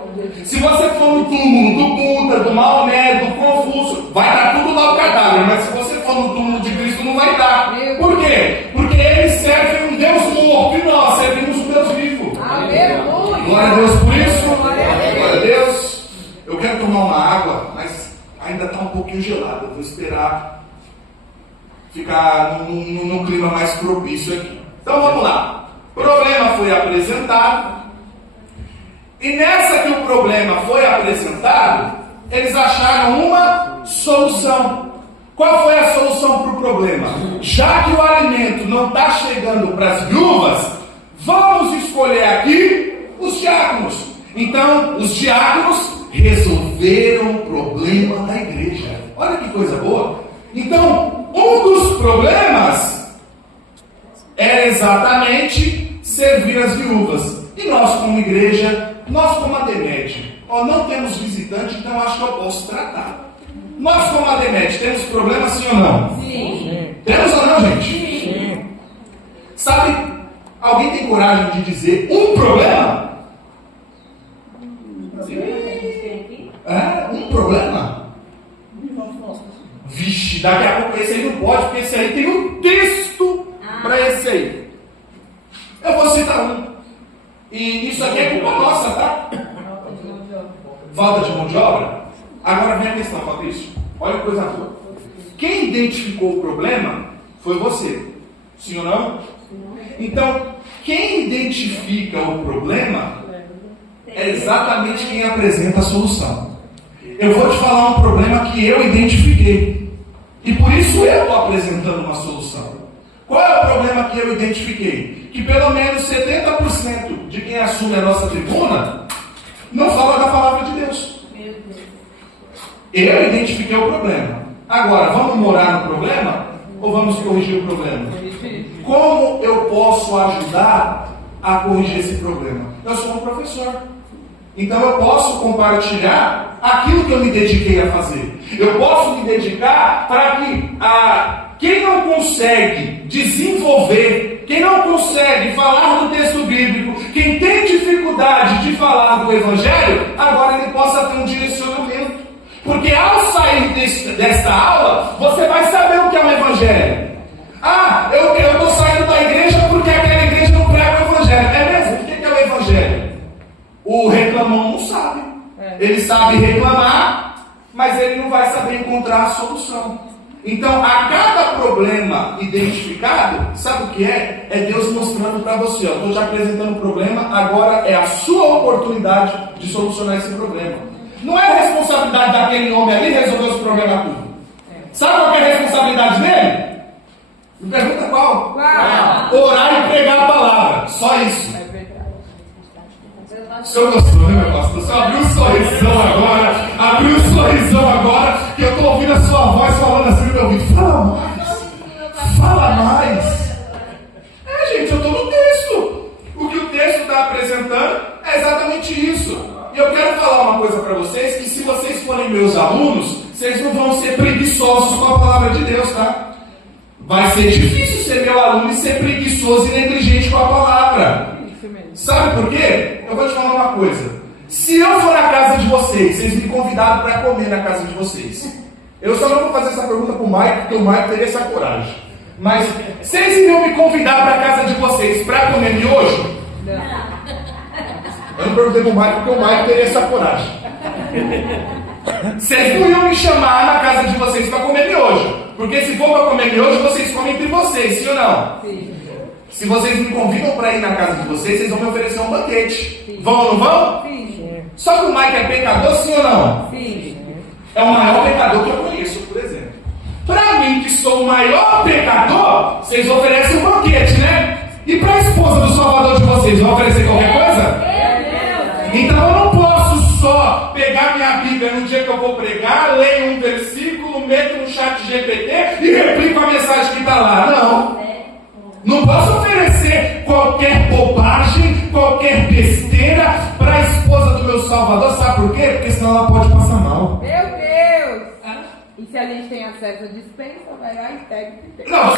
Se você for no túmulo do Buda, do Maomé, do Confúcio, vai dar tudo lá o cadáver. Mas se você for no túmulo de Cristo, não vai dar. Por quê? Porque eles servem um Deus morto e nós servimos um Deus vivo. Aleluia! Glória a Deus por isso. Glória a Deus. Eu quero tomar uma água, mas ainda está um pouquinho gelada. Eu vou esperar ficar num clima mais propício aqui. Então vamos lá. O problema foi apresentado. E nessa que o problema foi apresentado, eles acharam uma solução. Qual foi a solução para o problema? Já que o alimento não está chegando para as viúvas, vamos escolher aqui os diáconos. Então, os diáconos resolveram o problema da igreja. Olha que coisa boa. Então, um dos problemas é exatamente servir as viúvas. E nós, como igreja, nós como ADMED, não temos visitante, então acho que eu posso tratar. Nós como ADMED temos problema, sim ou não? Sim. Temos ou não, gente? Sim. Sabe, alguém tem coragem de dizer um problema? Um problema? Vixe, daqui a pouco esse aí não pode, porque esse aí tem um texto para esse aí. Eu vou citar um. E isso aqui é culpa nossa, tá? Falta de mão de obra? Agora vem a questão, Fabrício. Olha que coisa boa. Quem identificou o problema foi você. Sim ou não? Então, quem identifica o problema é exatamente quem apresenta a solução. Eu vou te falar um problema que eu identifiquei. E por isso eu estou apresentando uma solução. Qual é o problema que eu identifiquei? Que pelo menos 70% de quem assume a nossa tribuna não fala da palavra de Deus. Eu identifiquei o problema. Agora, vamos morar no problema ou vamos corrigir o problema? Como eu posso ajudar a corrigir esse problema? Eu sou um professor. Então eu posso compartilhar aquilo que eu me dediquei a fazer. Eu posso me dedicar para que quem não consegue desenvolver, quem não consegue falar do texto bíblico, quem tem dificuldade de falar do Evangelho, agora ele possa ter um direcionamento. Porque ao sair desta aula, você vai saber o que é o Evangelho. Eu estou saindo da igreja porque aquela igreja não prega o Evangelho. É mesmo? O que é o Evangelho? O reclamão não sabe. Ele sabe reclamar, mas ele não vai saber encontrar a solução. Então, a cada problema identificado, sabe o que é? É Deus mostrando para você. Eu estou te apresentando um problema, agora é a sua oportunidade de solucionar esse problema. Não é responsabilidade daquele homem ali resolver os problemas tudo. Sabe qual é a responsabilidade dele? Me pergunta qual? Orar e pregar a palavra. Só isso. O senhor gostou, né, meu pastor? Você abriu um sorrisão agora, que eu estou ouvindo a sua voz falando assim no meu ouvido. Fala mais. Gente, eu estou no texto. O que o texto está apresentando é exatamente isso. E eu quero falar uma coisa para vocês, que se vocês forem meus alunos, vocês não vão ser preguiçosos com a palavra de Deus, tá? Vai ser difícil ser meu aluno e ser preguiçoso e negligente com a palavra. Sabe por quê? Eu vou te falar uma coisa. Se eu for na casa de vocês me convidaram para comer na casa de vocês, eu só não vou fazer essa pergunta para o Mike, porque o Mike teria essa coragem. Mas vocês iriam me convidar para a casa de vocês para comer miojo? Não. Eu não perguntei para o Mike, porque o Mike teria essa coragem. Vocês não iam me chamar na casa de vocês para comer miojo. Porque se for para comer miojo, vocês comem entre vocês, sim ou não? Sim. Se vocês me convidam para ir na casa de vocês vão me oferecer um banquete. Sim. Vão ou não vão? Sim. Só que o Mike é pecador, sim ou não? Sim. É o maior pecador que eu conheço, por exemplo. Para mim, que sou o maior pecador, vocês oferecem um banquete, né? E para a esposa do Salvador de vocês, vão oferecer qualquer coisa? Então eu não posso só pegar minha Bíblia no dia que eu vou pregar, leio um versículo, meto no chat GPT e replico a mensagem que está lá. Não. Não posso oferecer qualquer bobagem, qualquer besteira para a esposa do meu Salvador. Sabe por quê? Porque senão ela pode passar mal. Meu Deus! E se a gente tem acesso à dispensa, vai lá e pega o que tem. Não,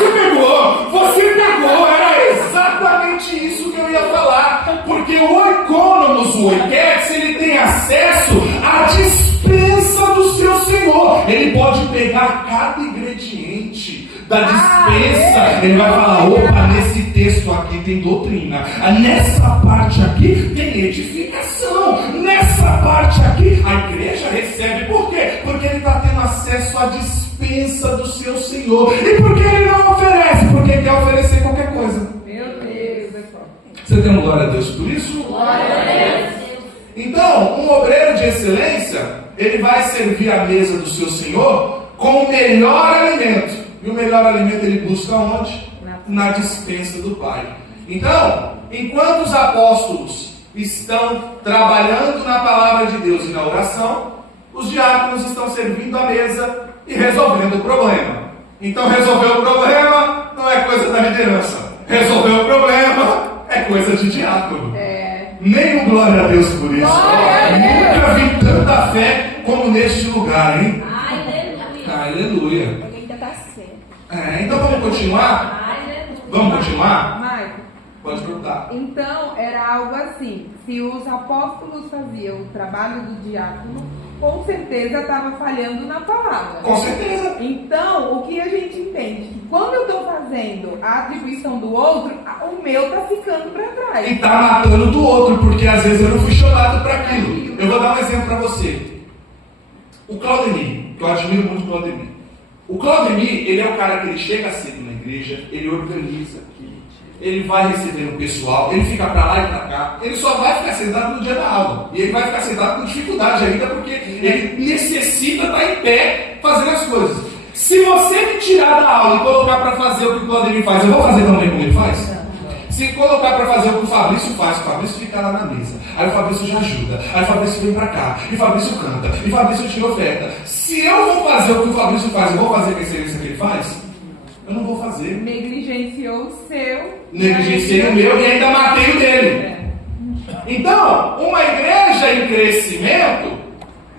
você pegou, era exatamente isso que eu ia falar. Porque o Economos, o Oikets, ele tem acesso à dispensa do seu Senhor. Ele pode pegar cada ingrediente da dispensa. Ele vai falar, opa, nesse texto aqui tem doutrina. Nessa parte aqui tem edificação. Nessa parte aqui a igreja recebe. Por quê? Porque ele está tendo acesso à dispensa do seu Senhor. E por que ele não oferece? Porque ele quer oferecer qualquer coisa. Meu Deus, pessoal. Você tem um glória a Deus por isso? Glória a Deus. Então, um obreiro de excelência, ele vai servir a mesa do seu Senhor com o melhor alimento. E o melhor alimento ele busca onde? Na dispensa do Pai. Então, enquanto os apóstolos estão trabalhando na palavra de Deus e na oração, os diáconos estão servindo a mesa e resolvendo o problema. Então, resolver o problema não é coisa da liderança. Resolver o problema é coisa de diácono. Nem um glória a Deus por isso. Nunca vi tanta fé como neste lugar, hein? Aleluia. Então vamos continuar? Vamos continuar? Maico, Pode perguntar. então era algo assim: se os apóstolos faziam o trabalho do diácono, com certeza estava falhando na palavra. Com certeza. Então, o que a gente entende? Que quando eu estou fazendo a atribuição do outro, o meu está ficando para trás. E está matando do outro, porque às vezes eu não fui chamado para aquilo. Eu vou dar um exemplo para você. O Claudemir, que eu admiro muito o Claudemir. O Claudemir, ele é o cara que ele chega cedo na igreja, ele organiza, ele vai recebendo o pessoal, ele fica para lá e para cá, ele só vai ficar sentado no dia da aula. E ele vai ficar sentado com dificuldade ainda, porque ele necessita estar em pé fazendo as coisas. Se você me tirar da aula e colocar para fazer o que o Claudemir faz, eu vou fazer também como ele faz? Se colocar para fazer o que o Fabrício faz, o Fabrício fica lá na mesa. Aí o Fabrício já ajuda. Aí o Fabrício vem para cá. E o Fabrício canta. E o Fabrício tira oferta. Se eu vou fazer o que o Fabrício faz, eu vou fazer com a excelência que ele faz? Eu não vou fazer. Negligenciou o seu. Negligenciei o meu e ainda matei o dele. Então, uma igreja em crescimento,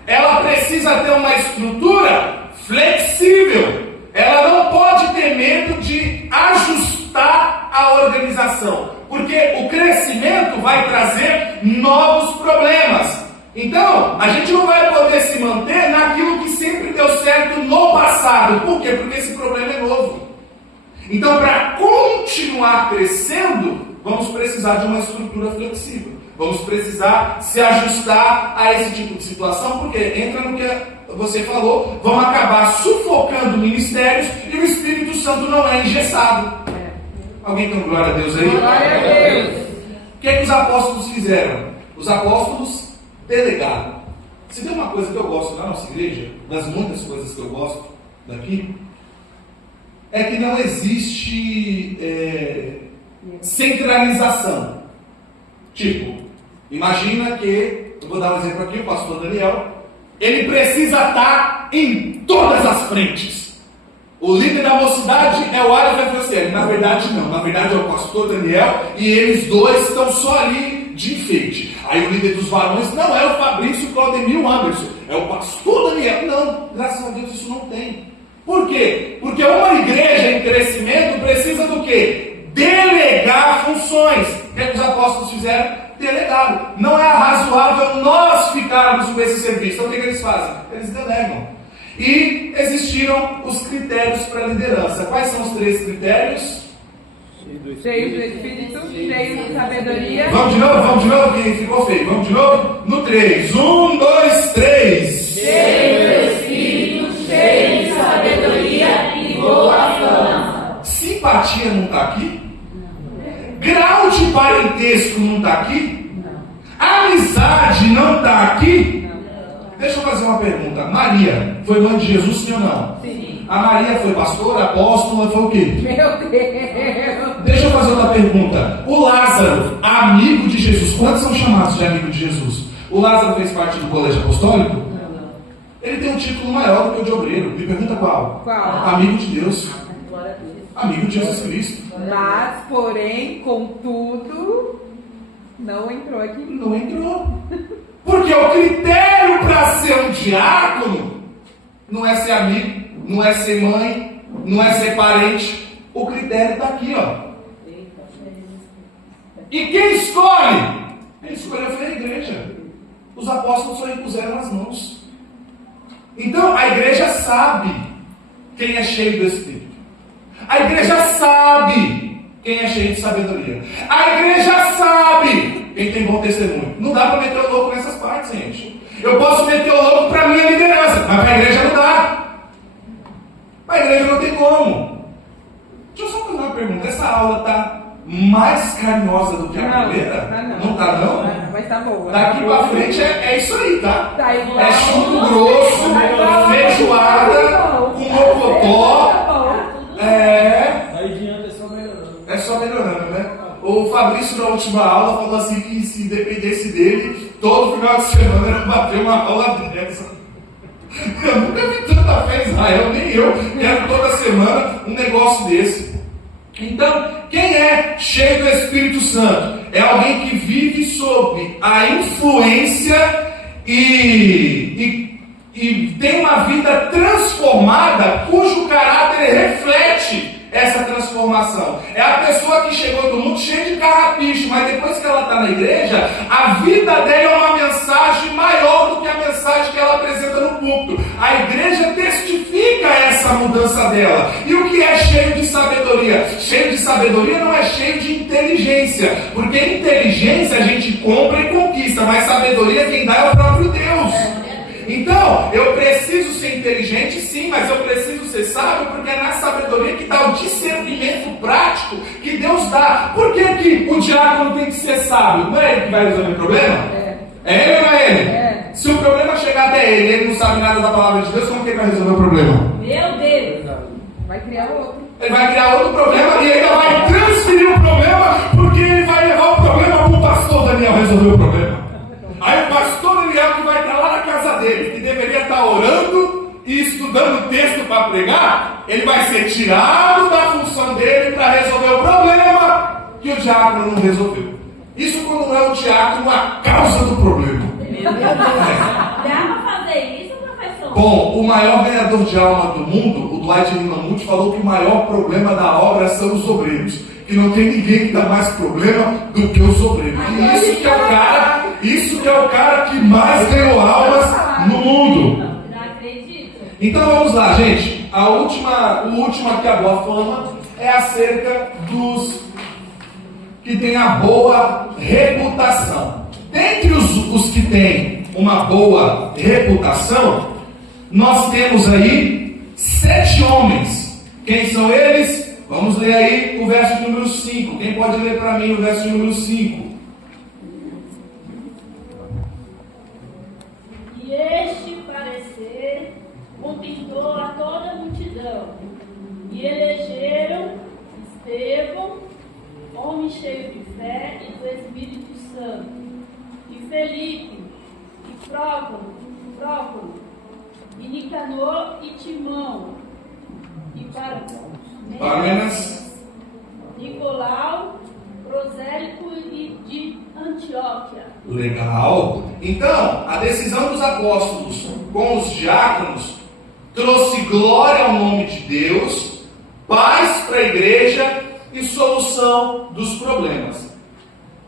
ela precisa ter uma estrutura flexível. Ela não pode ter medo de ajustar a organização, porque o crescimento vai trazer novos problemas. Então, a gente não vai poder se manter naquilo que sempre deu certo no passado. Por quê? Porque esse problema é novo. Então, para continuar crescendo, vamos precisar de uma estrutura flexível. Vamos precisar se ajustar a esse tipo de situação, porque entra no que você falou, vão acabar sufocando ministérios e o Espírito Santo não é engessado. Alguém tem glória a Deus aí? Glória a Deus. O que é que os apóstolos fizeram? Os apóstolos delegaram. Se tem uma coisa que eu gosto da nossa igreja, das muitas coisas que eu gosto daqui, é que não existe centralização. Tipo, imagina que, eu vou dar um exemplo aqui, o pastor Daniel, ele precisa estar em todas as frentes. O líder da mocidade é o Aleph Franciele. Na verdade não, na verdade é o pastor Daniel e eles dois estão só ali de enfeite. Aí o líder dos varões não é o Fabrício, o Claudemir, o Anderson, é o pastor Daniel. Não, graças a Deus isso não tem. Por quê? Porque uma igreja em crescimento precisa do quê? Delegar funções. O que é que os apóstolos fizeram? Delegaram. Não é razoável nós ficarmos com esse serviço. Então o que eles fazem? Eles delegam. E existiram os critérios para a liderança. Quais são os 3 critérios? Cheio do Espírito, cheio de sabedoria. Vamos de novo, que ficou feio. Vamos de novo? No 3. 1, 2, 3. Cheio do Espírito, cheio de sabedoria e boa fama. Simpatia não está aqui? Grau de parentesco não está aqui? Amizade não está aqui? Deixa eu fazer uma pergunta. Maria foi mãe de Jesus, sim ou não? Sim. A Maria foi pastora, apóstola, foi o quê? Meu Deus. Deixa eu fazer outra pergunta. O Lázaro, amigo de Jesus, quantos são chamados de amigo de Jesus? O Lázaro fez parte do colégio apostólico? Não. Ele tem um título maior do que o de obreiro. Me pergunta qual? Qual? Amigo de Deus. Glória a Deus. amigo de Jesus Cristo. Mas, porém, contudo, não entrou aqui. Não entrou. Porque o critério para ser um diácono não é ser amigo, não é ser mãe, não é ser parente. O critério está aqui, ó. E quem escolhe? Quem escolheu foi a igreja. Os apóstolos só impuseram as mãos. Então a igreja sabe quem é cheio do Espírito. A igreja sabe quem é cheio de sabedoria. A igreja sabe quem tem bom testemunho. Não dá para meter o louco nessas partes, gente. Eu posso meter o louco para a minha liderança, mas para a igreja não dá. Para a igreja não tem como. Deixa eu só fazer uma pergunta. Essa aula está mais carinhosa do que a primeira? Não está, não? Mas tá boa. Daqui pra frente é isso aí, tá? Tá igual. É chumbo grosso, feijoada, com mocotó. Aí diante é só melhorando. É só melhorando, né? O Fabrício, na última aula, falou assim que se dependesse dele, todo final de semana era bater uma aula dessa. Eu nunca vi tanta fé em Israel, nem eu quero toda semana um negócio desse. Então, quem é cheio do Espírito Santo? É alguém que vive sob a influência e tem uma vida transformada, cujo caráter reflete essa transformação. É a pessoa que chegou do mundo cheia de carrapicho, mas depois que ela está na igreja, a vida dela é uma mensagem maior do que a mensagem que ela apresenta no púlpito. A igreja testifica essa mudança dela. E o que é cheio de sabedoria? Cheio de sabedoria não é cheio de inteligência, porque inteligência a gente compra e conquista, mas sabedoria quem dá é o próprio Deus. Então, eu preciso ser inteligente, sim, mas eu preciso ser sábio, porque é na sabedoria que está o discernimento prático que Deus dá. Por que que o diácono tem que ser sábio? Não é ele que vai resolver o problema? É ele ou não é ele? Se o problema chegar até ele e ele não sabe nada da palavra de Deus, como que ele vai resolver o problema? Meu Deus! Vai criar outro. Ele vai criar outro problema e ainda vai transferir o problema, porque ele vai levar o problema para o pastor Daniel resolver o problema. Aí o pastor Daniel que vai estar lá na casa dele, que deveria estar orando e estudando texto para pregar, ele vai ser tirado da função dele para resolver o problema que o diácono não resolveu. Isso quando não é o diácono a causa do problema. Meu Deus! Dá para fazer isso, professor? Bom, o maior ganhador de alma do mundo, o Dwight Limamute, falou que o maior problema da obra são os obreiros. Que não tem ninguém que dá mais problema do que os obreiros. E isso que é o cara que mais ganhou almas no mundo. Não acredito. Então vamos lá, gente. O último que acabou a fama é acerca dos que têm a boa reputação. Dentre os que têm uma boa reputação, nós temos aí 7 homens. Quem são eles? Vamos ler aí o verso número 5. Quem pode ler para mim o verso número 5? E este parecer contentou a toda a multidão, e elegeram Estevão, homem cheio de fé e do Espírito Santo, e Felipe, e Prócoro, e Nicanor e Timão, e Parmenas, Nicolau, Prosélito e de Antioquia. Legal. Então, a decisão dos apóstolos com os diáconos trouxe glória ao nome de Deus, paz para a igreja e solução dos problemas.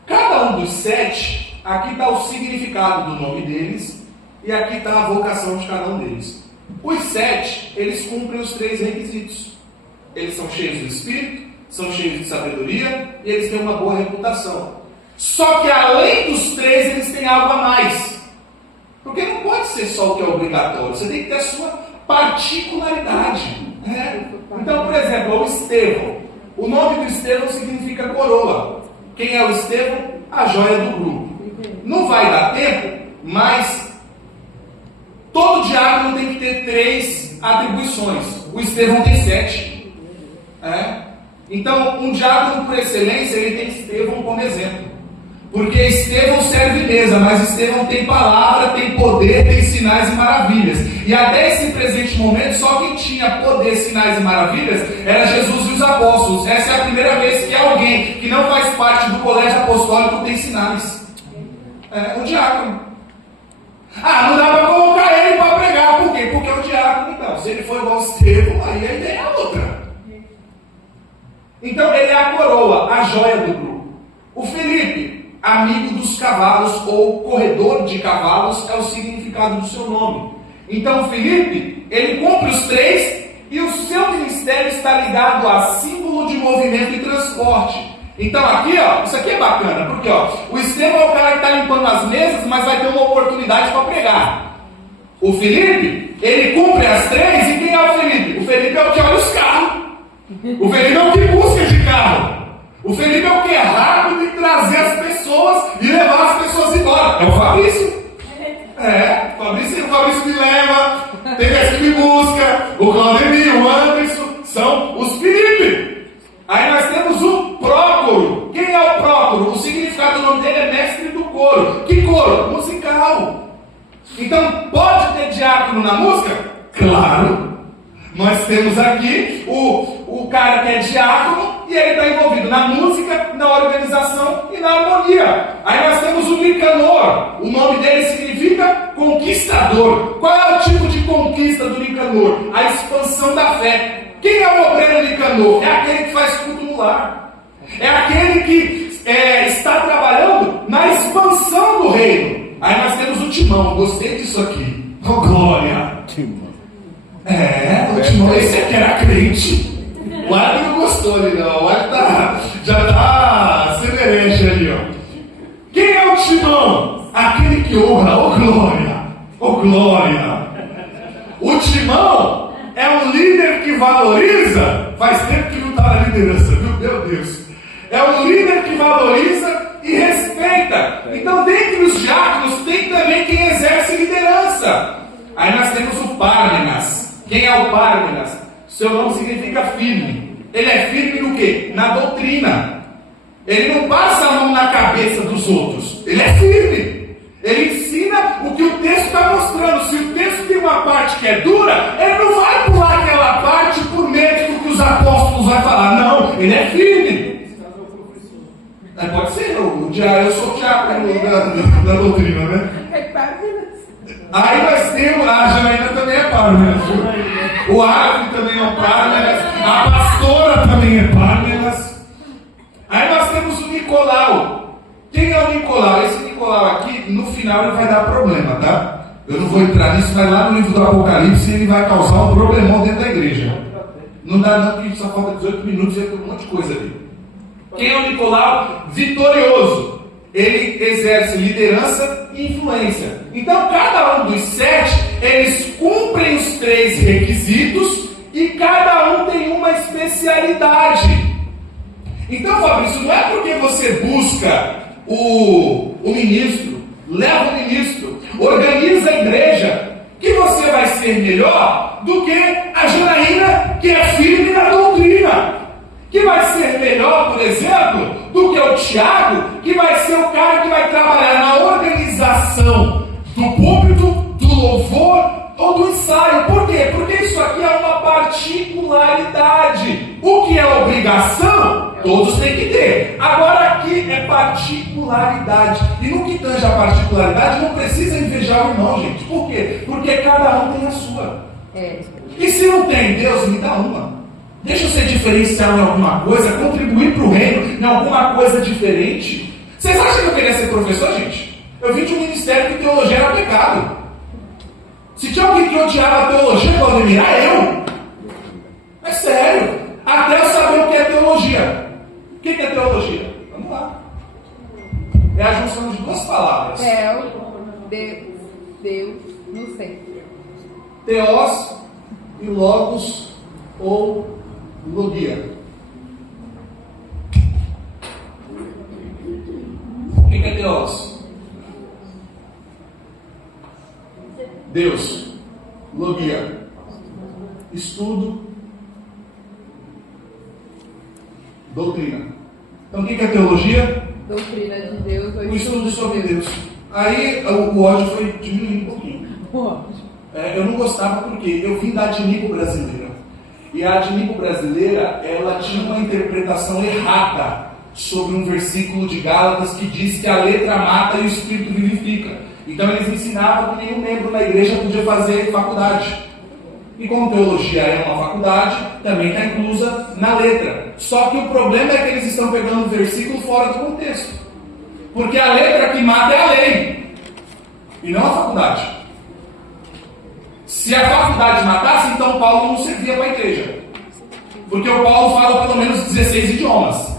Cada um dos 7, aqui está o significado do nome deles e aqui está a vocação de cada um deles. Os 7, eles cumprem os 3 requisitos. Eles são cheios do Espírito, são cheios de sabedoria e eles têm uma boa reputação. Só que além dos 3, eles têm algo a mais. Porque não pode ser só o que é obrigatório, você tem que ter a sua particularidade. Né? Então, por exemplo, o Estevão. O nome do Estevão significa coroa. Quem é o Estevão? A joia do grupo. Não vai dar tempo, mas todo diácono tem que ter 3 atribuições. O Estevão tem 7. Então, um diácono por excelência, ele tem Estevão como exemplo. Porque Estevão serve mesa, mas Estevão tem palavra, tem poder, tem sinais e maravilhas. E até esse presente momento, só quem tinha poder, sinais e maravilhas era Jesus e os apóstolos. Essa é a primeira vez que alguém que não faz parte do colégio apostólico tem sinais. É um diácono. Ah, não dá para colocar ele para pregar. Por quê? Porque é um diácono. Então, se ele for igual Estevão, aí a ideia é outra. Então, ele é a coroa, a joia do grupo. O Felipe, amigo dos cavalos ou corredor de cavalos, é o significado do seu nome. Então, o Felipe, ele cumpre os três e o seu ministério está ligado a símbolo de movimento e transporte. Então aqui, ó, isso aqui é bacana, porque ó, o Estevão é o cara que está limpando as mesas, mas vai ter uma oportunidade para pregar. O Felipe, ele cumpre as três, e quem é o Felipe? O Felipe é o que olha os carros. O Felipe é o que busca de carro. O Felipe é o que é rápido em trazer as pessoas e levar as pessoas embora. É o Fabrício. O Fabrício me leva, tem esse que me busca, o Claudemir, o Anderson, são os Felipe. Aí nós temos o Prócoro. Quem é o Prócoro? O significado do nome dele é mestre do coro. Que coro? Musical. Então, pode ter diácono na música? Claro. Nós temos aqui o cara que é diácono e ele está envolvido na música, na organização e na harmonia. Aí nós temos o Nicanor. O nome dele significa conquistador. Qual é o tipo de conquista do Nicanor? A expansão da fé. Quem é o obreiro Nicanor? É aquele que faz culto no lar. É aquele que está trabalhando na expansão do reino. Aí nós temos o Timão. Gostei disso aqui. Oh, glória! O Timão, esse aqui era crente. O Arthur não gostou ali, não. O Arthur já está semelhante ali, ó. Quem é o Timão? Aquele que honra. Oh, glória! Oh, glória! O Timão é um líder que valoriza. Faz tempo que não está na liderança, viu? Meu Deus. É um líder que valoriza e respeita. Então, dentre os diáconos, tem também quem exerce liderança. Aí nós temos o Pármenas. Quem é o Pármenas? Seu nome significa firme. Ele é firme no quê? Na doutrina. Ele não passa a mão na cabeça dos outros. Ele é firme. Ele ensina o que o texto está mostrando. Se o texto tem uma parte que é dura, ele não vai pular aquela parte por medo do que os apóstolos vão falar. Não, ele é firme. Pode ser, eu sou o diácono da doutrina, né? Aí nós temos, a Janaína também é Pármenas. O Árvore também é Pármenas. A pastora também é Pármenas. Aí nós temos o Nicolau. Quem é o Nicolau? Esse Nicolau aqui, no final ele vai dar problema, tá? Eu não vou entrar nisso, mas lá no livro do Apocalipse ele vai causar um problemão dentro da igreja. Não dá não, porque só falta 18 minutos e tem um monte de coisa ali. Quem é o Nicolau? Vitorioso. Ele exerce liderança e influência. Então, cada um dos 7, eles cumprem os 3 requisitos e cada um tem uma especialidade. Então, Fabrício, não é porque você busca o ministro, leva o ministro, organiza a igreja, que você vai ser melhor do que a Janaína, que é firme na doutrina. Que vai ser melhor, por exemplo, do que o Tiago, que vai ser o cara que vai trabalhar na organização do púlpito, do louvor ou do ensaio. Por quê? Porque isso aqui é uma particularidade. O que é obrigação, todos têm que ter. Agora aqui é particularidade. E no que tange a particularidade, não precisa invejar o irmão, gente. Por quê? Porque cada um tem a sua. E se não tem, Deus me dá uma. Deixa eu ser diferencial em alguma coisa, contribuir para o reino em alguma coisa diferente. Vocês acham que eu queria ser professor, gente? Eu vim de um ministério que teologia era pecado. Se tinha alguém que odiava a teologia, Claudemir, era eu. É sério. Até eu saber o que é teologia. O que é teologia? Vamos lá. É a junção de 2 palavras. Deus no centro. Teos e logos ou logia. O que é Deus? Deus. Logia. Estudo. Doutrina. Então o que é teologia? Doutrina de Deus. O estudo sobre Deus. Aí o ódio foi diminuindo um pouquinho. Eu não gostava porque eu vim da Adnico brasileira. E a Adnico brasileira, ela tinha uma interpretação errada sobre um versículo de Gálatas que diz que a letra mata e o espírito vivifica. Então eles ensinavam que nenhum membro da igreja podia fazer faculdade. E como teologia é uma faculdade, também está inclusa na letra. Só que o problema é que eles estão pegando o versículo fora do contexto. Porque a letra que mata é a lei, e não a faculdade. Se a faculdade matasse, então Paulo não servia para a igreja. Porque o Paulo fala pelo menos 16 idiomas.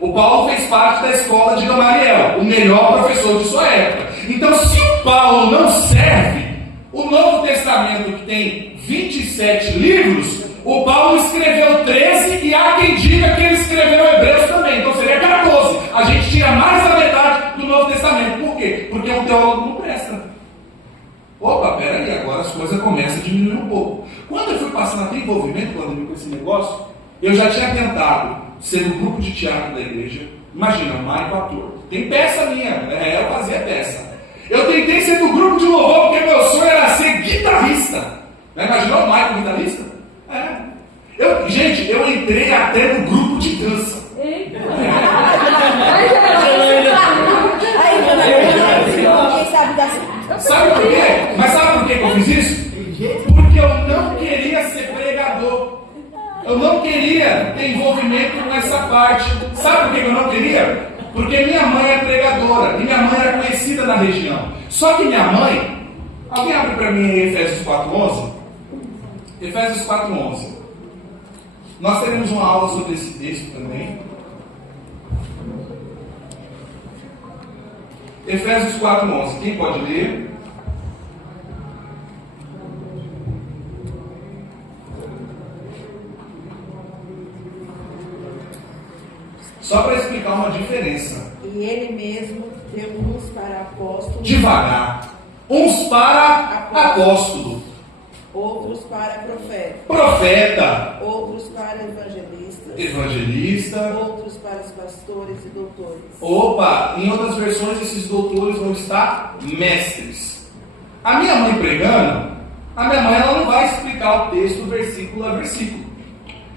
O Paulo fez parte da escola de Gamaliel, o melhor professor de sua época. Então, se o Paulo não serve, o Novo Testamento, que tem 27 livros, o Paulo escreveu 13 e há quem diga que ele escreveu Hebreus também. Então seria 14. A gente tira mais da metade do Novo Testamento. Por quê? Porque um teólogo não presta. Opa, peraí, agora as coisas começam a diminuir um pouco. Quando eu fui passando a ter envolvimento com esse negócio, eu já tinha tentado ser no grupo de teatro da igreja. Imagina, Maico ator. Tem peça minha, eu fazia peça. Eu tentei ser do grupo de louvor porque meu sonho era ser guitarrista. Imaginou o Maico guitarrista? Gente, eu entrei até no grupo de dança. Quem sabe dar. Sabe por quê? Mas sabe por que eu fiz isso? Porque eu não queria ser pregador. Eu não queria ter envolvimento nessa parte. Sabe por que eu não queria? Porque minha mãe é pregadora. E minha mãe era conhecida na região. Só que minha mãe... Alguém abre para mim em Efésios 4:11? Efésios 4:11. Nós teremos uma aula sobre esse texto também. Efésios 4:11. Quem pode ler? Só para explicar uma diferença. E ele mesmo deu uns para apóstolos. Devagar. Uns para apóstolo. Outros para profeta. Profeta. Outros para evangelistas. Evangelista. Outros para os pastores e doutores. Opa, em outras versões esses doutores vão estar mestres. A minha mãe pregando, a minha mãe ela não vai explicar o texto versículo a versículo.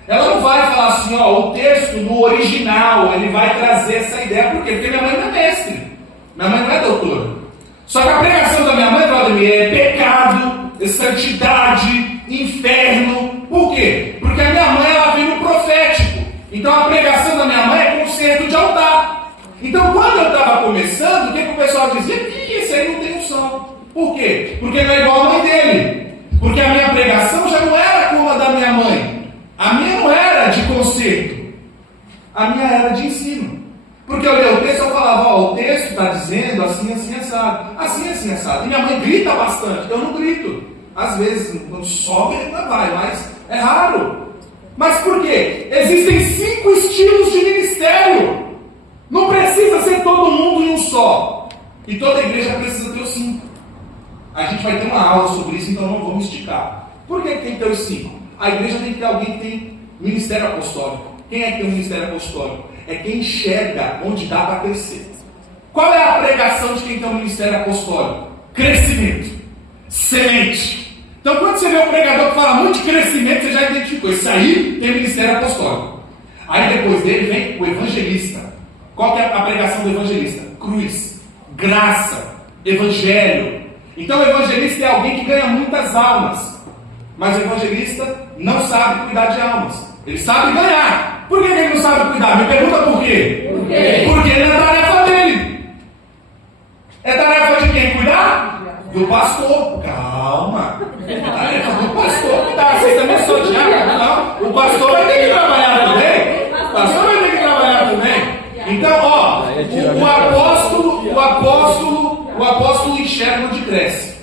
Ela não vai falar assim, o texto no original, ele vai trazer essa ideia. Por quê? Porque minha mãe não é mestre. Minha mãe não é doutora. Só que a pregação da minha mãe, Valdemir, é pecado, santidade, inferno. Por quê? Porque a minha mãe ela vem no profético. Então a pregação da minha mãe é concerto de altar. Então quando eu estava começando, o que o pessoal dizia? Esse aí não tem unção. Por quê? Porque não é igual a mãe dele. Porque a minha pregação já não era como a da minha mãe. A minha não era de concerto. A minha era de ensino. Porque eu lia o texto e eu falava, o texto está dizendo assim, assim, assado. Assim, assim, assado. E minha mãe grita bastante. Eu não grito. Às vezes, quando sobe, ainda vai, mas é raro. Mas por quê? Existem 5 estilos de ministério. Não precisa ser todo mundo em um só. E toda igreja precisa ter os 5. A gente vai ter uma aula sobre isso, então não vamos esticar. Por que tem que ter os 5? A igreja tem que ter alguém que tem ministério apostólico. Quem é que tem um ministério apostólico? É quem enxerga onde dá para crescer. Qual é a pregação de quem tem um ministério apostólico? Crescimento. Semente. Então quando você vê um pregador que fala muito de crescimento, você já identificou. Isso aí tem ministério apostólico. Aí depois dele vem o evangelista. Qual que é a pregação do evangelista? Cruz. Graça. Evangelho. Então o evangelista é alguém que ganha muitas almas. Mas o evangelista não sabe cuidar de almas. Ele sabe ganhar. Por que ele não sabe cuidar? Me pergunta por quê? Por quê? Porque não é tarefa dele. É tarefa de quem? Cuidar? Do pastor. Calma. É tarefa do pastor cuidar. Vocês também são diáconos, não? O pastor vai ter que trabalhar também. O pastor vai ter que trabalhar também. Então, o apóstolo enxerga onde cresce.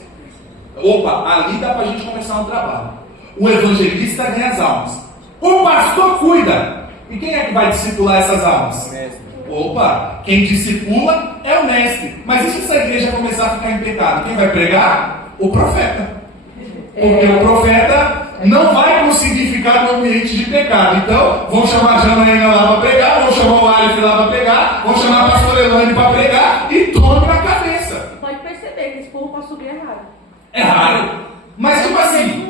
Opa, ali dá para a gente começar um trabalho. O evangelista ganha as almas. O pastor cuida. E quem é que vai discipular essas almas? Mestre. Opa, quem discipula é o mestre. Mas e se essa igreja começar a ficar em pecado? Quem vai pregar? O profeta. Porque o profeta não vai conseguir ficar no ambiente de pecado. Então, vão chamar a Janaína lá para pregar, vão chamar o Aleph lá para pregar, Vão chamar a pastora Elaine para pregar e tome na cabeça. Pode perceber que esse povo para subir é raro. É raro. Mas tipo assim,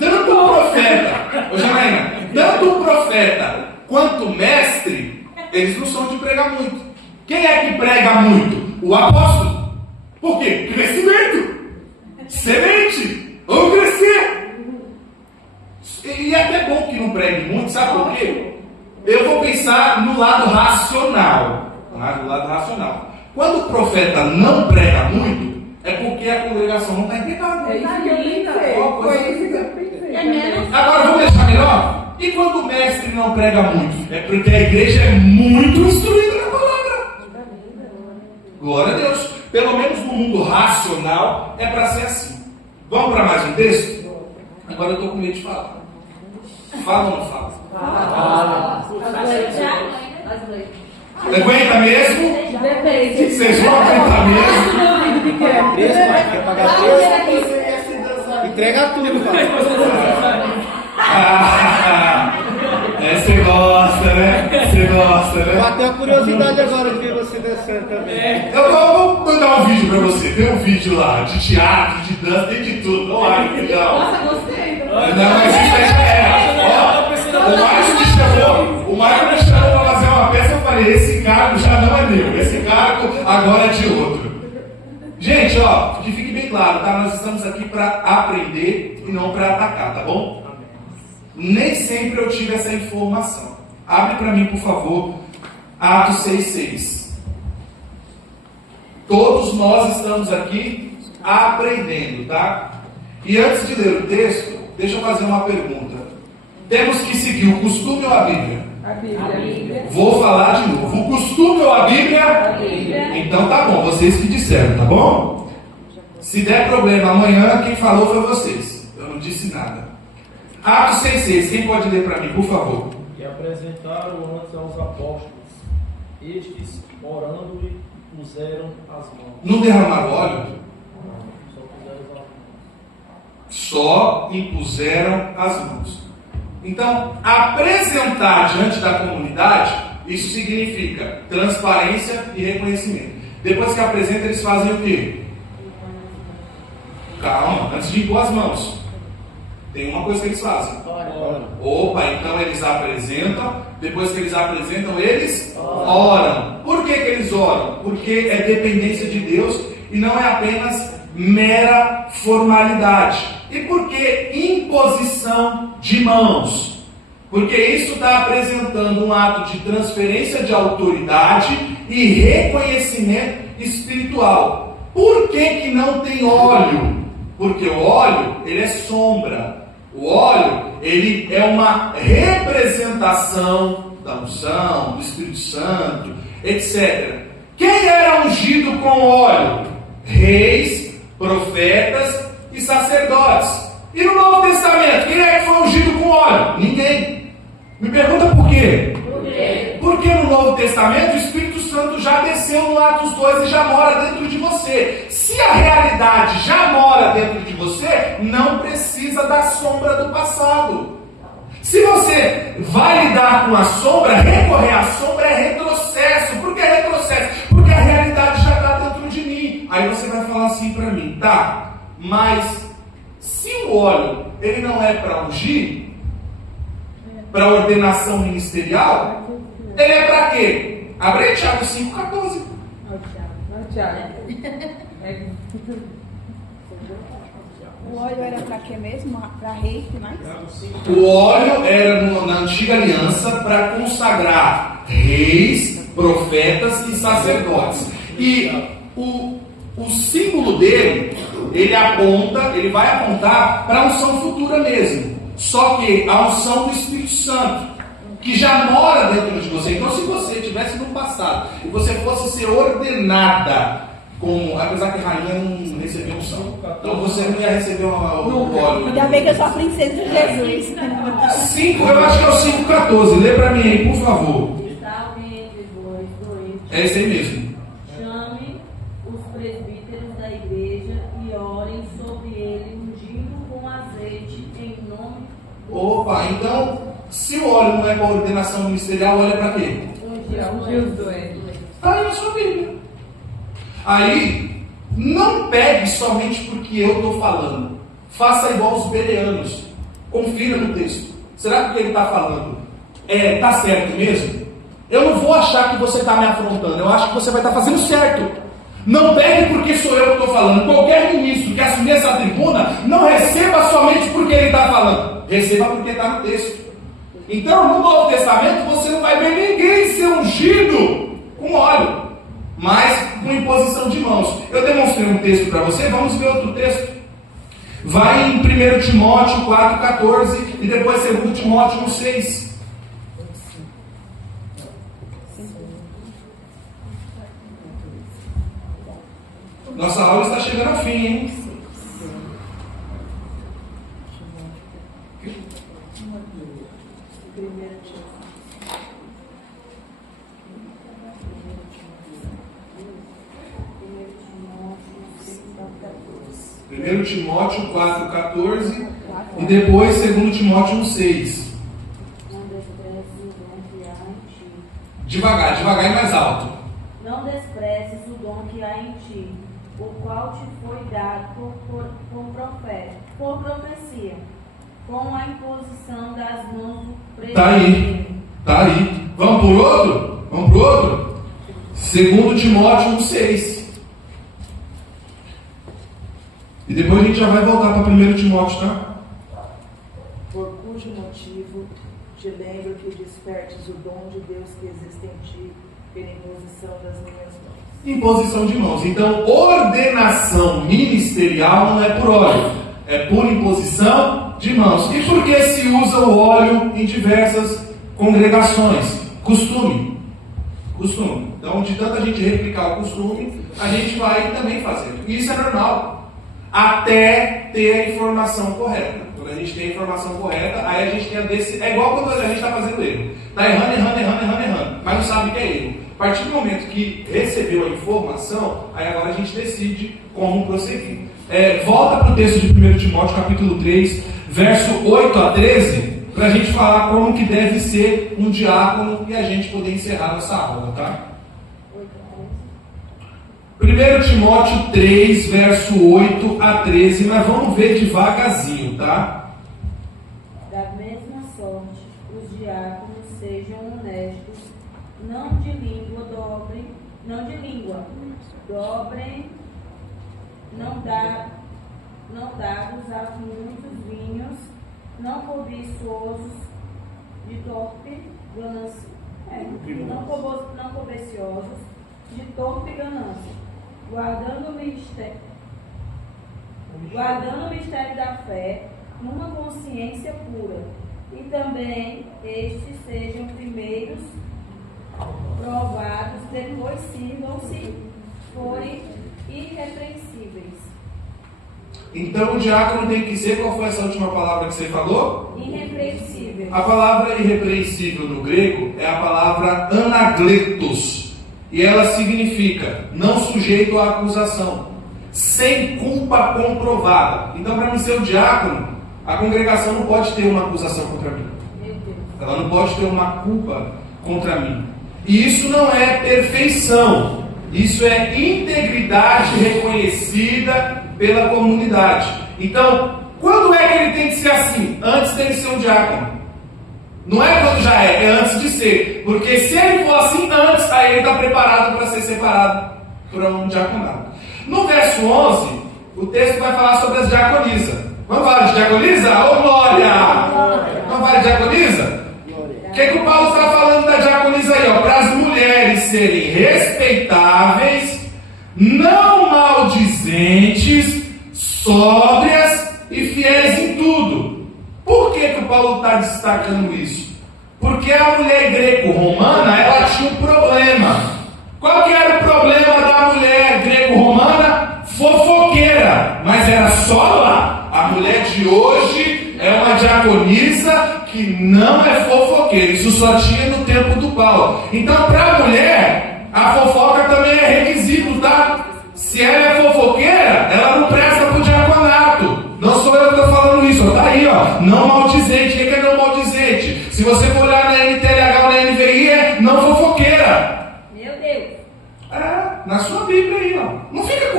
tanto o profeta, ô Janaína, tanto o profeta quanto o mestre, eles não são de pregar muito. Quem é que prega muito? O apóstolo. Por quê? Crescimento. Semente. Vamos crescer. E é até bom que não pregue muito, sabe por quê? Eu vou pensar no lado racional. No lado racional. Quando o profeta não prega muito, é porque a congregação não está em pecado. É isso que eu pensei. Foi isso que eu pensei. É menos. Agora vamos deixar melhor? E quando o mestre não prega muito? É porque a igreja é muito instruída na palavra. Glória a Deus. Pelo menos no mundo racional é para ser assim. Vamos para mais um texto? Agora eu estou com medo de falar. Fala ou não fala? Aguenta mesmo? Depende. Vocês vão aguentar mesmo? Entrega tudo, Você gosta, né? Você gosta, né? Bateu a curiosidade agora de ver você dançando também. Eu vou mandar um vídeo pra você. Tem um vídeo lá de teatro, de dança, tem de tudo. Não há, legal. Nossa, gostei. Não, mas isso aí já é. Ó, o Marco me chamou pra fazer uma peça. Eu falei: esse cargo já não é meu. Esse cargo agora é de outro. Gente, ó, que fique bem claro, tá? Nós estamos aqui para aprender e não para atacar, tá bom? Nem sempre eu tive essa informação. Abre para mim, por favor, Atos 6,6. Todos nós estamos aqui aprendendo, tá? E antes de ler o texto, deixa eu fazer uma pergunta. Temos que seguir o costume ou a Bíblia? A Bíblia. Vou falar de novo. O costume ou a Bíblia? A Bíblia. Então tá bom, vocês que disseram, tá bom? Se der problema amanhã, quem falou foi vocês. Eu não disse nada. Atos 6,6, quem pode ler para mim, por favor? E apresentaram antes aos apóstolos. Estes, orando-lhe, puseram as mãos. Não derramaram óleo? Só puseram as mãos. Só impuseram as mãos. Então, apresentar diante da comunidade, isso significa transparência e reconhecimento. Depois que apresenta, eles fazem o quê? Calma, antes de impor as mãos. Tem uma coisa que eles fazem. Opa, então eles apresentam. Depois que eles apresentam, eles oram. Por que eles oram? Porque é dependência de Deus e não é apenas mera formalidade. E por que imposição de mãos? Porque isso está apresentando um ato de transferência de autoridade e reconhecimento espiritual. Por que não tem óleo? Porque o óleo, ele é sombra. O óleo, ele é uma representação da unção, do Espírito Santo, etc. Quem era ungido com óleo? Reis, profetas e sacerdotes. E no Novo Testamento, quem é que foi ungido com óleo? Ninguém. Me pergunta por quê? Porque no Novo Testamento o Espírito Santo já desceu no Atos 2 e já mora dentro de você. Se a realidade já mora dentro de você, não precisa da sombra do passado. Se você vai lidar com a sombra, recorrer à sombra é retrocesso. Por que retrocesso? Porque a realidade já está dentro de mim. Aí você vai falar assim para mim: tá, mas se o óleo ele não é para ungir, para ordenação ministerial, ele é para quê? Abre aí Tiago 5,14. Tiago. O óleo era para quê mesmo? Para rei, que mais? O óleo era na antiga aliança para consagrar reis, profetas e sacerdotes. E o símbolo dele, ele vai apontar para a unção futura mesmo. Só que a unção do Espírito Santo, que já mora dentro de você. Então, se você estivesse no passado e você fosse ser ordenada, apesar que a rainha não recebeu unção, então você não ia receber o óleo. Ainda bem que eu sou a princesa de Jesus. Eu acho que é o 5,14. Lê para mim aí, por favor. Salve entre vós doentes. É esse aí mesmo. Chame os presbíteros da igreja e orem sobre ele, ungindo com azeite em nome. Opa, então, se o óleo não é para ordenação ministerial, o óleo é para quê? Ungir os doentes. Está aí na sua Bíblia. Aí, não pegue somente porque eu estou falando. Faça igual os bereanos. Confira no texto. Será que o que ele está falando está certo mesmo? Eu não vou achar que você está me afrontando. Eu acho que você vai estar fazendo certo. Não pegue porque sou eu que estou falando. Qualquer ministro que assumir essa tribuna, não receba somente porque ele está falando. Receba porque está no texto. Então, no Novo Testamento, você não vai ver ninguém ser ungido com óleo, mas com imposição de mãos. Eu demonstrei um texto para você, vamos ver outro texto. Vai em 1 Timóteo 4,14 e depois 2 Timóteo 1,6. Nossa aula está chegando ao fim, hein? Primeiro Timóteo 4,14 e depois 2 Timóteo 1,6. Devagar e mais alto. Não desprezes o dom que há em ti, o qual te foi dado por profecia, com a imposição das mãos do presbítero. Tá aí. Vamos por outro? 2 Timóteo 1,6. E depois a gente já vai voltar para 1 Timóteo, tá? Por cujo motivo te lembro que despertes o dom de Deus que existe em ti pela imposição das minhas mãos. Imposição de mãos. Então, ordenação ministerial não é por óleo, é por imposição de mãos. E por que se usa o óleo em diversas congregações? Costume. Então, de tanta gente replicar o costume, a gente vai também fazer. E isso é normal. Até ter a informação correta. Quando a gente tem a informação correta, aí a gente tem a decisão. É igual quando a gente está fazendo erro. Está errando, mas não sabe que é erro. A partir do momento que recebeu a informação, aí agora a gente decide como prosseguir. Volta para o texto de 1 Timóteo, capítulo 3, verso 8 a 13, para a gente falar como que deve ser um diácono e a gente poder encerrar nossa aula, tá? 1 Timóteo 3, verso 8 a 13, mas vamos ver devagarzinho, tá? Da mesma sorte, os diáconos sejam honestos, não de língua dobrem, não dados a muitos vinhos, não cobiçosos de torpe ganância, não cobiciosos de torpe ganância, guardando o mistério da fé numa consciência pura, e também estes sejam primeiros provados, depois sirvam-se, forem irrepreensíveis. Então o diácono tem que ser, qual foi essa última palavra que você falou? Irrepreensível. A palavra irrepreensível no grego é a palavra anagletos. E ela significa não sujeito à acusação, sem culpa comprovada. Então, para mim ser o diácono, a congregação não pode ter uma acusação contra mim. Ela não pode ter uma culpa contra mim. E isso não é perfeição. Isso é integridade reconhecida pela comunidade. Então, quando é que ele tem que ser assim? Antes dele ser um diácono. Não é quando já é antes de ser. Porque se ele for assim antes, aí ele está preparado para ser separado para um diaconato. No verso 11, o texto vai falar sobre as diaconisas. Vamos falar de diaconisa? Ô glória! Vamos falar de diaconisa? O que o Paulo está falando da diaconisa aí? Para as mulheres serem respeitáveis, não maldizentes, sóbrias e fiéis em tudo. Por que o Paulo está destacando isso? Porque a mulher greco-romana, ela tinha um problema. Qual que era o problema da mulher greco-romana? Fofoqueira. Mas era só lá. A mulher de hoje é uma diaconisa que não é fofoqueira. Isso só tinha no tempo do Paulo. Então, para a mulher, a fofoca também é requisito, tá? Se ela é fofoqueira, ela não presta para o diaconato. Não sou eu que estou falando isso, tá aí, ó. Não maldizente. O que é não maldizente? Se você for olhar na NTLH ou na NVI, é não fofoqueira.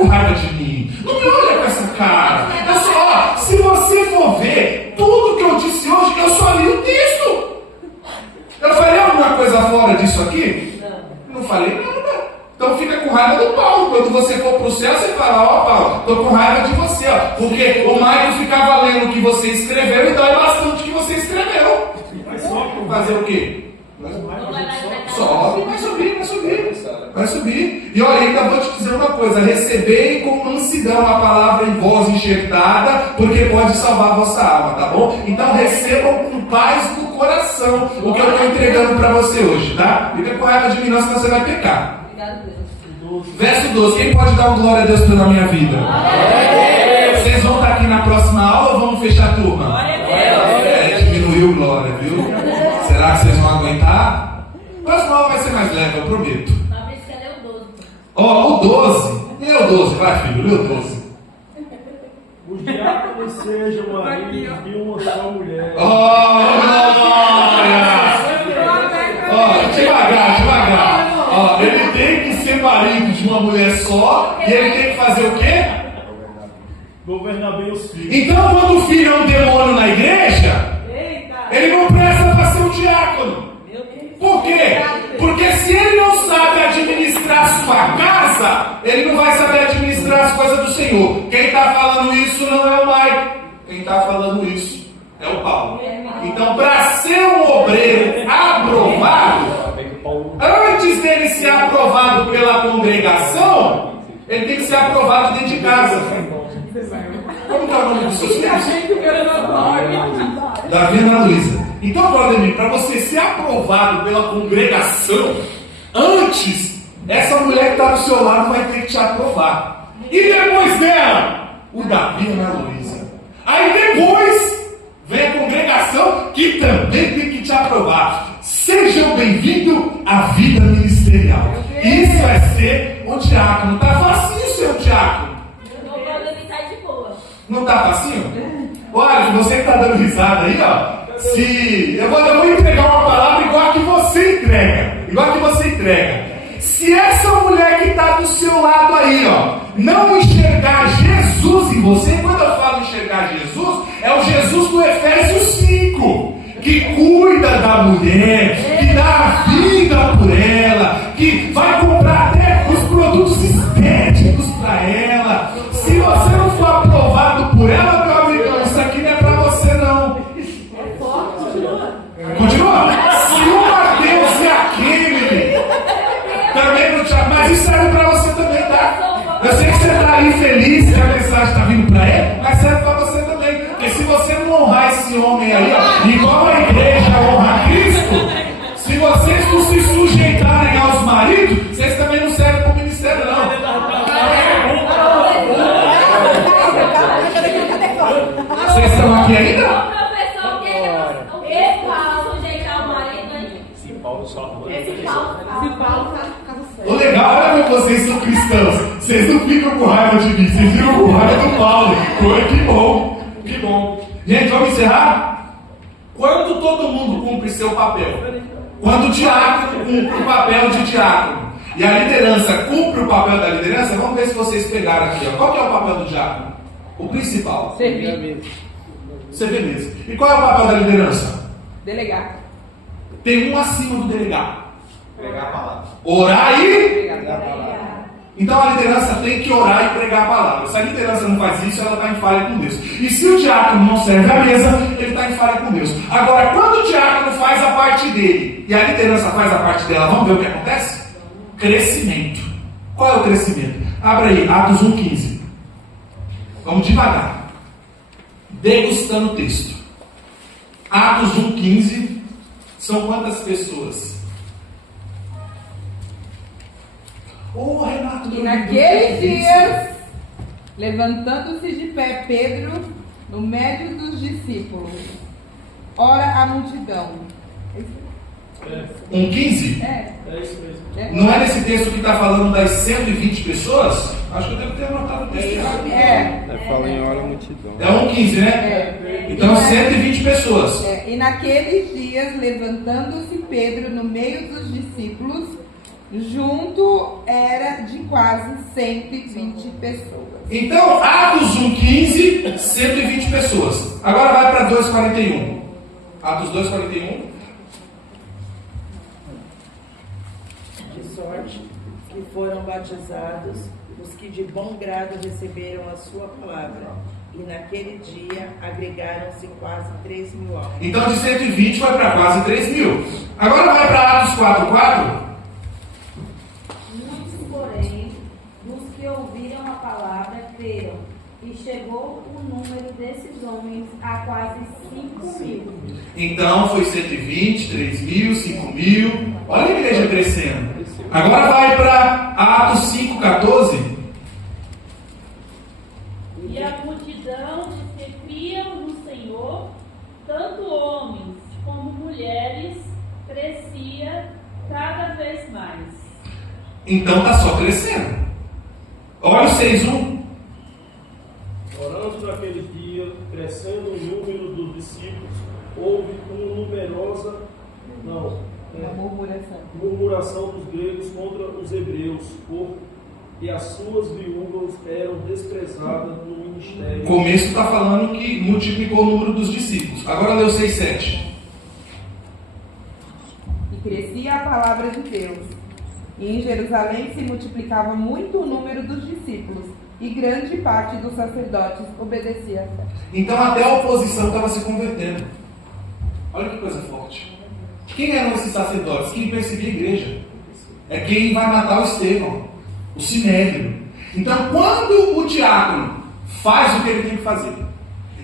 raiva de mim. Não me olha com essa cara. Eu só, se você for ver, tudo que eu disse hoje, eu só li o texto. Eu falei alguma coisa fora disso aqui? Não falei nada. Então fica com raiva do Paulo. Quando você for para o céu, você fala, ó Paulo, estou com raiva de você, ó. Porque o Maicon ficava lendo o que você escreveu e dói bastante o que você escreveu. Fazer o quê? Só, vai subir. E olha, ainda vou te dizer uma coisa: recebei com mansidão a palavra em voz enxertada, porque pode salvar a vossa alma, tá bom? Então recebam com paz no coração o que eu estou entregando para você hoje, tá? Fica com raiva de mim, não, senão você vai pecar. Verso 12, quem pode dar um glória a Deus pela minha vida? Vocês vão estar aqui na próxima aula ou vamos fechar a turma? Diminuiu glória, viu? Será que vocês vão aguentar? A próxima aula vai ser mais leve, eu prometo. Ó, o 12. Lê o 12, vai filho, lê o 12. Os diáconos sejam maridos de uma só mulher. Devagar. Ó, ele tem que ser marido de uma mulher só e ele tem que fazer o quê? Governar bem os filhos. Então, quando o filho é um demônio na igreja, ele não presta para ser um diácono. Por quê? Porque se ele não sabe administrar sua casa, ele não vai saber administrar as coisas do Senhor. Quem está falando isso não é o Maicon. Quem está falando isso é o Paulo. Então, para ser um obreiro aprovado, antes dele ser aprovado pela congregação, ele tem que ser aprovado dentro de casa. Como que é o nome dos seus filhos? Davi e Ana Luísa. Então, Vladimir, para você ser aprovado pela congregação, antes, essa mulher que está do seu lado vai ter que te aprovar. E depois dela, o Davi e Ana Luísa. Aí depois, vem a congregação que também tem que te aprovar. Sejam bem-vindos à vida ministerial. Isso é ser um diácono. Tá facinho ser um diácono. Não tá facinho? Olha, você que tá dando risada aí, ó. Eu vou entregar uma palavra igual a que você entrega. Se essa mulher que está do seu lado aí, ó, não enxergar Jesus em você, quando eu falo enxergar Jesus, é o Jesus do Efésios 5, que cuida da mulher, que dá a vida por ela, que vai comprar até os produtos estéticos para ela. Se você não for aprovado por ela, meu amigão, isso aqui não é para você não. Continua? Se o Mateus e aquele também não te... Mas isso serve para você também, tá? Eu sei que você está aí feliz que a mensagem está vindo para ele, mas serve para você também. Porque se você não honrar esse homem aí, ó, igual a igreja honra Cristo, se vocês não se sujeitarem aos maridos, vocês também não servem para o ministério, não. Vocês estão aqui ainda? O legal é que vocês são cristãos. Vocês não ficam com raiva de mim, vocês ficam com raiva do Paulo. Que bom. Gente, vamos encerrar? Quando todo mundo cumpre seu papel, quando o diácono cumpre o papel de diácono e a liderança cumpre o papel da liderança, vamos ver se vocês pegaram aqui, ó. Qual que é o papel do diácono? O principal. Servir. Beleza. E qual é o papel da liderança? Delegar. Tem um acima do delegado. Pregar a palavra. Orar e Pregar a palavra. Então a liderança tem que orar e pregar a palavra. Se a liderança não faz isso, ela está em falha com Deus. E se o diácono não serve a mesa, ele está em falha com Deus. Agora, quando o diácono faz a parte dele e a liderança faz a parte dela, vamos ver o que acontece? Crescimento. Qual é o crescimento? Abra aí, Atos 1,15. Vamos devagar. Degustando o texto. Atos 1,15. São quantas pessoas? Renato, E naqueles dias, levantando-se de pé Pedro, no meio dos discípulos, ora a multidão. 1,15? É isso mesmo. Não é nesse texto que está falando das 120 pessoas? Acho que eu devo ter anotado o texto errado. Fala em hora multidão. É 1,15, né? Então 120 pessoas. E naqueles dias, levantando-se Pedro no meio dos discípulos, Junto era de quase 120 pessoas. Então, Atos 1,15, 120 pessoas. Agora vai para 2,41. Atos 2,41. De sorte que foram batizados os que de bom grado receberam a sua palavra. E naquele dia agregaram-se quase 3.000 almas. Então, de 120 vai para quase 3.000. Agora vai para Atos 4,4. Muitos, porém, dos que ouviram a palavra, creram, e chegou o número desses homens a quase 5.000. Então, foi 120, 3.000, 5.000. Olha a igreja crescendo. Agora vai para Atos 5,14. E a multidão de que criam no Senhor, tanto homens como mulheres, crescia cada vez mais. Então está só crescendo. Olha o 6,1. Orando naquele dia, crescendo o número dos discípulos, houve murmuração dos gregos contra os hebreus, porque as suas viúvas eram desprezadas no ministério. O começo está falando que multiplicou o número dos discípulos. Agora leu 6,7. E crescia a palavra de Deus. E em Jerusalém se multiplicava muito o número dos discípulos, e grande parte dos sacerdotes obedecia a fé. Então até a oposição estava se convertendo. Olha que coisa forte. Quem eram esses sacerdotes? Quem perseguia a igreja. É quem vai matar o Estevão, o Sinédrio. Então quando o diácono faz o que ele tem que fazer,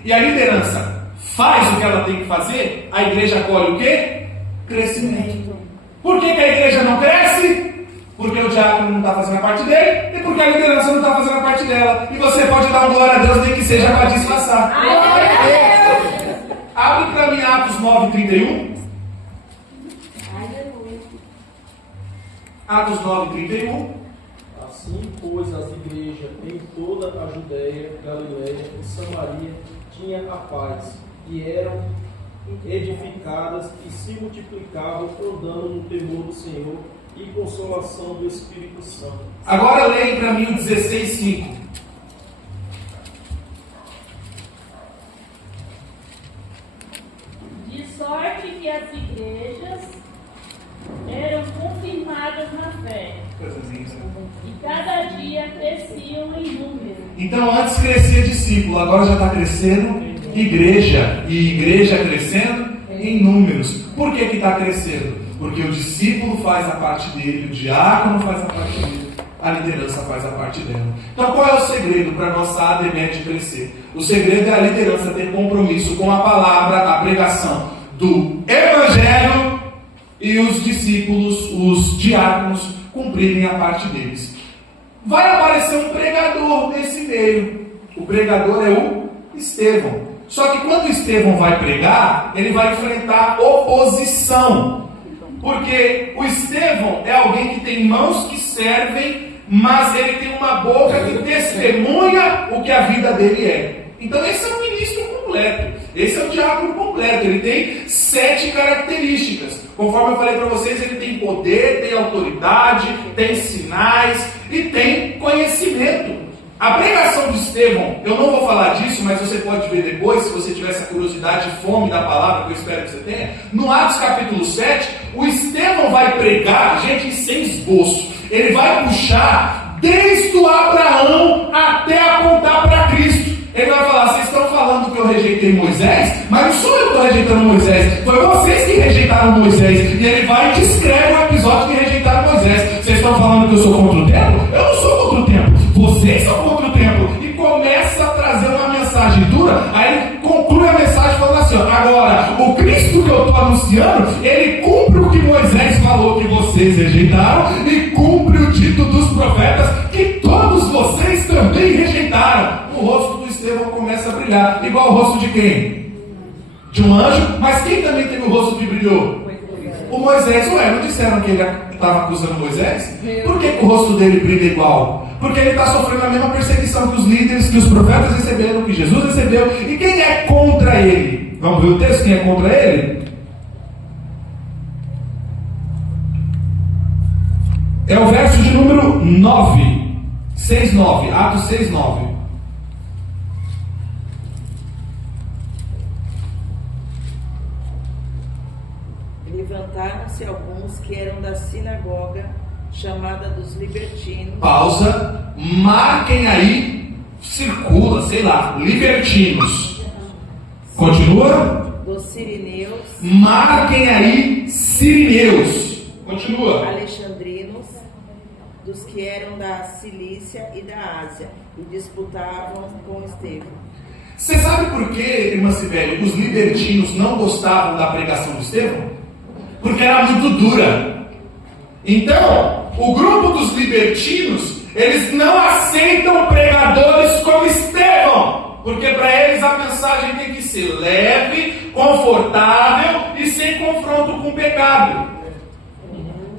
e a liderança faz o que ela tem que fazer, a igreja colhe o quê? Crescimento. Por que a igreja não cresce? Porque o diácono não está fazendo a parte dele, e porque a liderança não está fazendo a parte dela. E você pode dar um glória a Deus, nem que seja para disfarçar. Abre para mim Atos 9:31. Atos 9:31. Assim, pois, as igrejas em toda a Judéia, Galiléia e Samaria tinham a paz, e eram edificadas e se multiplicavam, andando no temor do Senhor e consolação do Espírito Santo. Agora leia para mim o 16:5. De sorte que as igrejas eram confirmadas na fé, e cada dia cresciam em número. Então antes crescia discípulo, agora já está crescendo igreja, e igreja crescendo em números. Por que está crescendo? Porque o discípulo faz a parte dele, o diácono faz a parte dele, a liderança faz a parte dela. Então qual é o segredo para a nossa ADMED crescer? O segredo é a liderança ter compromisso com a palavra, a pregação do Evangelho, e os discípulos, os diáconos, cumprirem a parte deles. Vai aparecer um pregador nesse meio. O pregador é o Estevão. Só que quando o Estevão vai pregar, ele vai enfrentar oposição. Porque o Estevão é alguém que tem mãos que servem, mas ele tem uma boca que testemunha o que a vida dele é. Então esse é um ministro completo. Esse é o diácono completo. Ele tem 7 características. Conforme eu falei para vocês, ele tem poder, tem autoridade, tem sinais e tem conhecimento. A pregação de Estevão, eu não vou falar disso, mas você pode ver depois, se você tiver essa curiosidade e fome da palavra, que eu espero que você tenha. No Atos capítulo 7, o Estevão vai pregar, gente, sem esboço. Ele vai puxar desde o Abraão até apontar para Cristo. Ele vai falar, vocês estão falando que eu rejeitei Moisés, mas não sou eu que estou rejeitando Moisés, foi vocês que rejeitaram Moisés. E ele vai e descreve o episódio que rejeitaram Moisés. Vocês estão falando que eu sou contra o templo? Eu não sou contra o templo, vocês são contra o templo. E começa a trazer uma mensagem dura. Aí ele conclui a mensagem falando assim, agora, o Cristo que eu estou anunciando, ele cumpre o que Moisés falou que vocês rejeitaram, e cumpre o dito dos profetas que todos vocês também rejeitaram. O rosto do Estevão começa a brilhar, igual o rosto de quem? De um anjo. Mas quem também teve o rosto que brilhou? O Moisés. Ué, não disseram que ele estava acusando Moisés? Por que o rosto dele brilha igual? Porque ele está sofrendo a mesma perseguição que os líderes, que os profetas receberam, que Jesus recebeu. E quem é contra ele? Vamos ver o texto, quem é contra ele? É o verso de número 9. 6:9. Atos 6:9. Levantaram-se alguns que eram da sinagoga, chamada dos libertinos. Pausa. Marquem aí. Circula, sei lá. Libertinos. Continua. Dos sirineus. Marquem aí. Sirineus. Continua. Alexandrinos, dos que eram da Cilícia e da Ásia, e disputavam com Estevão. Você sabe por que, irmã Sibeli, os libertinos não gostavam da pregação de Estevão? Porque era muito dura. Então, o grupo dos libertinos, eles não aceitam pregadores como Estevão, porque para eles a mensagem tem que ser leve, confortável e sem confronto com o pecado.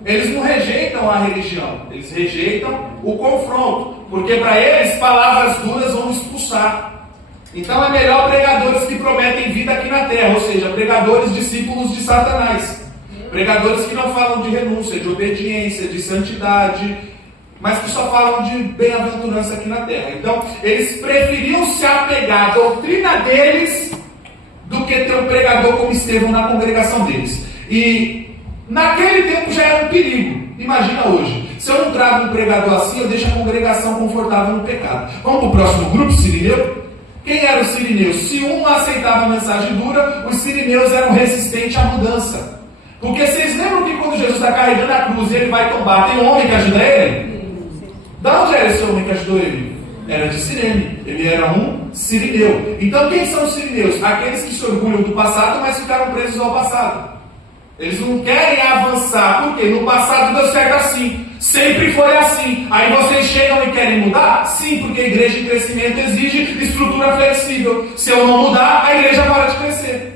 Eles não rejeitam a religião, eles rejeitam o confronto, porque para eles palavras duras vão expulsar. Então é melhor pregadores que prometem vida aqui na terra, ou seja, pregadores discípulos de Satanás. Pregadores que não falam de renúncia, de obediência, de santidade, mas que só falam de bem-aventurança aqui na terra. Então, eles preferiam se apegar à doutrina deles do que ter um pregador como Estevão na congregação deles. E naquele tempo já era um perigo. Imagina hoje, se eu não trago um pregador assim, eu deixo a congregação confortável no pecado. Vamos para o próximo grupo, sirineu? Quem eram os sirineus? Se um aceitava a mensagem dura, os sirineus eram resistentes à mudança. Porque vocês lembram que quando Jesus está carregando a cruz e ele vai tombar, tem um homem que ajuda ele? Da onde era esse homem que ajudou ele? Era de Cirene. Ele era um sirineu. Então quem são os sirineus? Aqueles que se orgulham do passado, mas ficaram presos ao passado. Eles não querem avançar. Por quê? No passado deu certo assim. Sempre foi assim. Aí vocês chegam e querem mudar? Sim, porque a igreja em crescimento exige estrutura flexível. Se eu não mudar, a igreja para de crescer.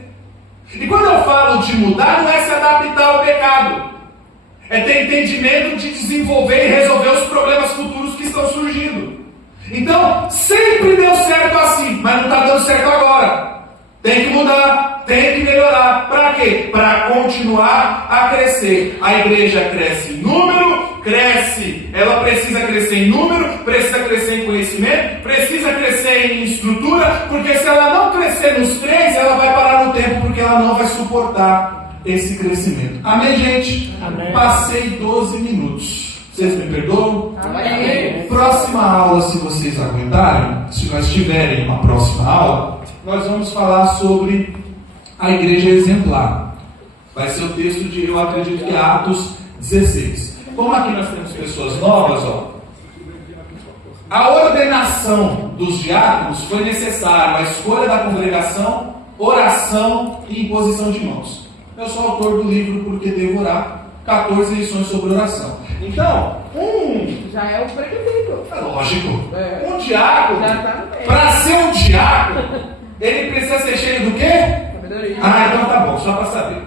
E quando eu falo de mudar, não é se adaptar ao pecado. É ter entendimento de desenvolver e resolver os problemas futuros que estão surgindo. Então, sempre deu certo assim, mas não está dando certo agora. Tem que mudar, tem que melhorar. Para quê? Para continuar a crescer. A igreja cresce em número, ela precisa crescer em número, precisa crescer em conhecimento, precisa crescer em estrutura, porque se ela não crescer nos três, ela vai parar no tempo, porque ela não vai suportar esse crescimento. Amém, gente? Amém. Passei 12 minutos. Vocês me perdoam? Amém. Próxima aula, se vocês aguentarem, se nós tiverem uma próxima aula, nós vamos falar sobre a igreja exemplar. Vai ser o texto de, eu acredito que é Atos 16. Como aqui nós temos pessoas novas, a ordenação dos diáconos foi necessária, a escolha da congregação, oração e imposição de mãos. Eu sou autor do livro Por que Devo Orar, 14 lições sobre oração. Então, Já é o pré-requisito. é lógico, É. um diácono, Já tá no meio. para ser um diácono, ele precisa ser cheio do quê? Sabedoria. Ah, então tá bom, só para saber.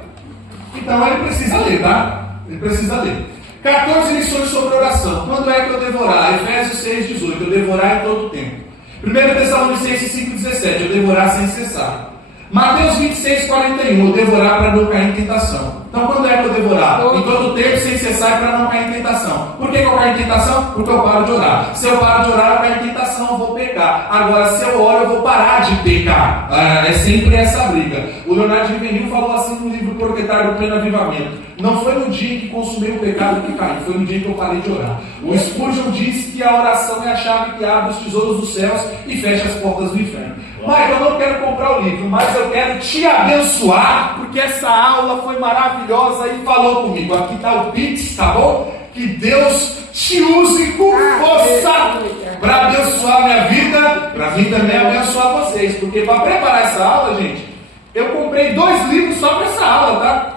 Então ele precisa ler, tá? Ele precisa ler. 14 lições sobre oração. Quando é que eu devo orar? Efésios 6,18. Eu devo orar em todo o tempo. 1 Tessalonicenses 5,17. Eu devo orar sem cessar. Mateus 26,41. Eu devo orar para não cair em tentação. Então quando é que eu devo orar? Em todo o tempo, sem cessar, para não cair em tentação. Por que eu caio em tentação? Porque eu paro de orar. Se eu paro de orar, eu caio em tentação, eu vou pecar. Agora, se eu oro, eu vou parar de pecar. É sempre essa briga. O Leonardo Juvenil falou assim no livro Proprietário do Pleno Avivamento. Não foi no dia que consumei o pecado que caí, foi no dia que eu parei de orar. O Spurgeon disse que a oração é a chave que abre os tesouros dos céus e fecha as portas do inferno. Mas eu não quero comprar o livro, mas eu quero te abençoar, porque essa aula foi maravilhosa e falou comigo. Aqui está o Pix, tá bom? Que Deus te use com força para abençoar minha vida, para mim também abençoar vocês. Porque para preparar essa aula, gente, eu comprei 2 livros só para essa aula, tá?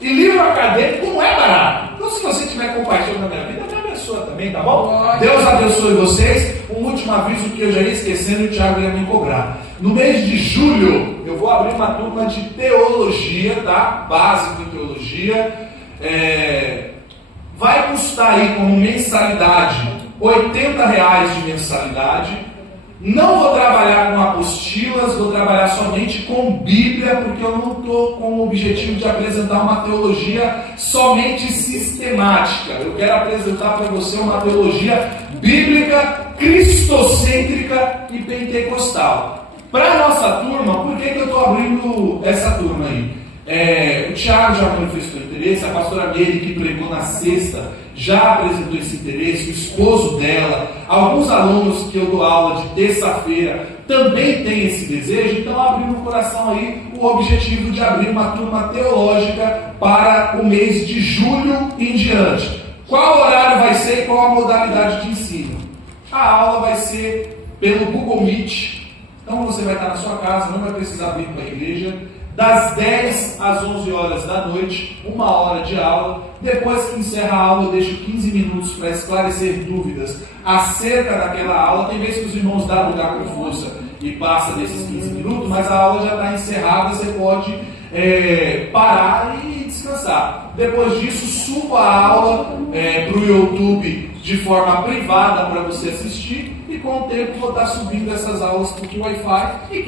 E livro acadêmico não é barato. Então, se você tiver compaixão na minha vida, me abençoa também, tá bom? Deus abençoe vocês. Um último aviso que eu já ia esquecendo e o Thiago ia me cobrar. No mês de julho, eu vou abrir uma turma de teologia, tá? Básico em teologia. Vai custar aí como mensalidade R$80 de mensalidade. Não vou trabalhar com apostilas, vou trabalhar somente com Bíblia, porque eu não estou com o objetivo de apresentar uma teologia somente sistemática. Eu quero apresentar para você uma teologia bíblica, cristocêntrica e pentecostal. Para a nossa turma, por que eu estou abrindo essa turma aí? O Thiago já manifestou interesse, a pastora Meire, que pregou na sexta, já apresentou esse interesse, o esposo dela, alguns alunos que eu dou aula de terça-feira também têm esse desejo, então abri no coração aí o objetivo de abrir uma turma teológica para o mês de julho em diante. Qual horário vai ser e qual a modalidade de ensino? A aula vai ser pelo Google Meet, então você vai estar na sua casa, não vai precisar vir para a igreja, das 10 às 11 horas da noite, 1 hora de aula. Depois que encerra a aula, eu deixo 15 minutos para esclarecer dúvidas acerca daquela aula. Tem vezes que os irmãos dão lugar com força e passa desses 15 minutos, mas a aula já está encerrada, você pode parar e descansar. Depois disso, suba a aula para o YouTube de forma privada para você assistir, e com o tempo vou estar subindo essas aulas para o Wi-Fi.